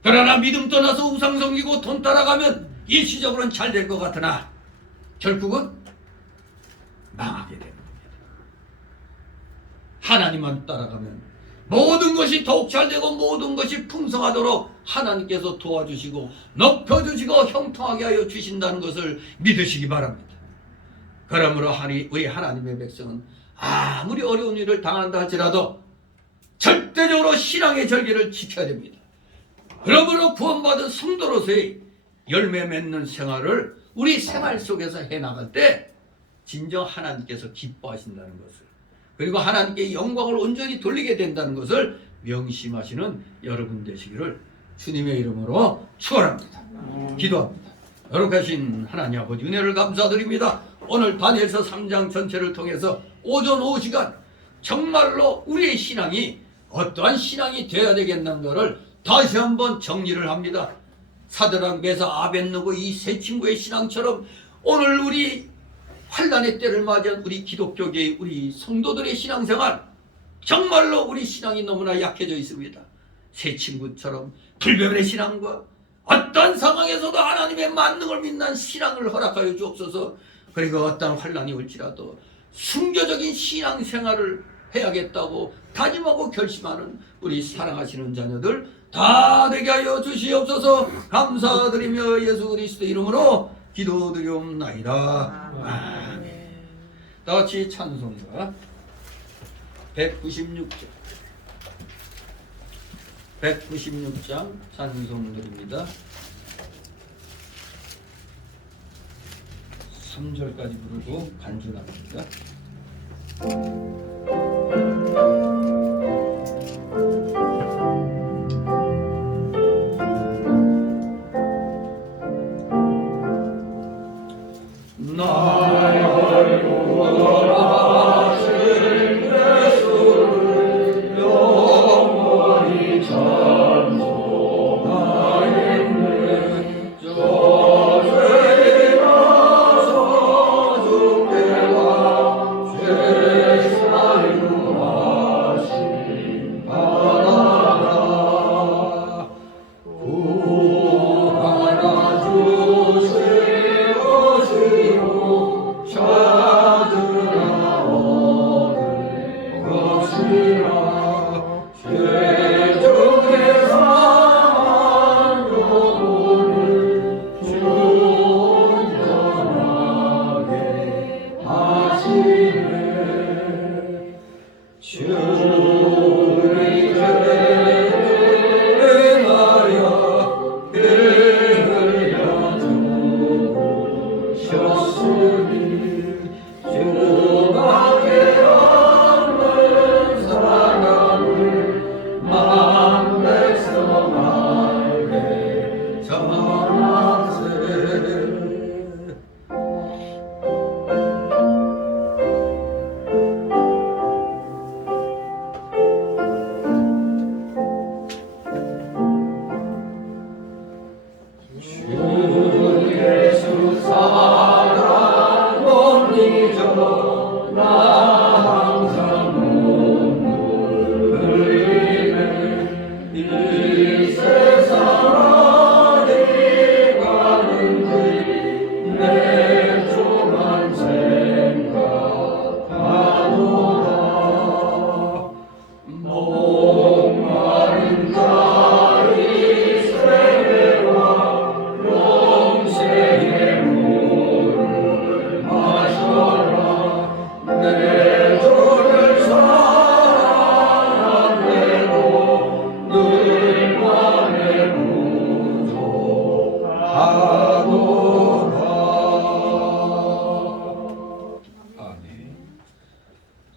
그러나 믿음 떠나서 우상 섬기고 돈 따라가면 일시적으로는 잘 될 것 같으나 결국은 망하게 되는 겁니다. 하나님만 따라가면 모든 것이 더욱 잘 되고 모든 것이 풍성하도록 하나님께서 도와주시고 높여주시고 형통하게 하여 주신다는 것을 믿으시기 바랍니다. 그러므로 우리 하나님의 백성은 아무리 어려운 일을 당한다 할지라도 절대적으로 신앙의 절개를 지켜야 됩니다. 그러므로 구원받은 성도로서의 열매 맺는 생활을 우리 생활 속에서 해나갈 때 진정 하나님께서 기뻐하신다는 것을, 그리고 하나님께 영광을 온전히 돌리게 된다는 것을 명심하시는 여러분 되시기를 주님의 이름으로 축원합니다. 기도합니다. 거룩하신 하나님 아버지, 은혜를 감사드립니다. 오늘 다니엘서 3장 전체를 통해서 오전 오후 시간 정말로 우리의 신앙이 어떠한 신앙이 되어야 되겠는 것을 다시 한번 정리를 합니다. 사드락, 메삭, 아벳느고 이 세 친구의 신앙처럼 오늘 우리 환난의 때를 맞이한 우리 기독교계의 우리 성도들의 신앙생활, 정말로 우리 신앙이 너무나 약해져 있습니다. 세 친구처럼 불변의 신앙과 어떤 상황에서도 하나님의 만능을 믿는 신앙을 허락하여 주옵소서. 그리고 어떤 환난이 올지라도 순교적인 신앙생활을 해야겠다고 다짐하고 결심하는 우리 사랑하시는 자녀들 다 되게 하여 주시옵소서. 감사드리며 예수 그리스도 이름으로 기도드리옵나이다. 아멘. 다 같이 찬송가 196장 찬송드립니다. 3절까지 부르고 간주합니다.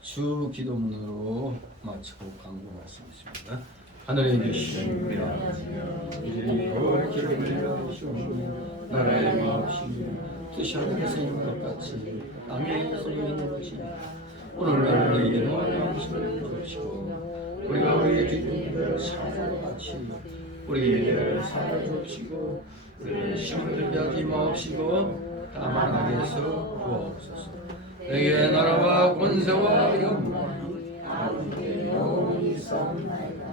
주 기도문으로 마치고 강구 말씀드립니다. 하늘에 계신 우리 아버지, 이제는 기름을 내리시옵시고 나라의 마옵시며 뜻이 하늘에서 이룬 것 같이 땅에서 이루는 것이 오늘날 우리에게 원하시는 주옵시고 우리가 우리의 죄를 사하는 것 같이 우리에게 사하여 주옵시고 우리를 시험을 들게 하지 마옵시고 다만 악에서 구하옵소서. 내게 나라와 권세와 영광이 아버지께 영원히 있사옵나이다.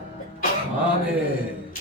아멘.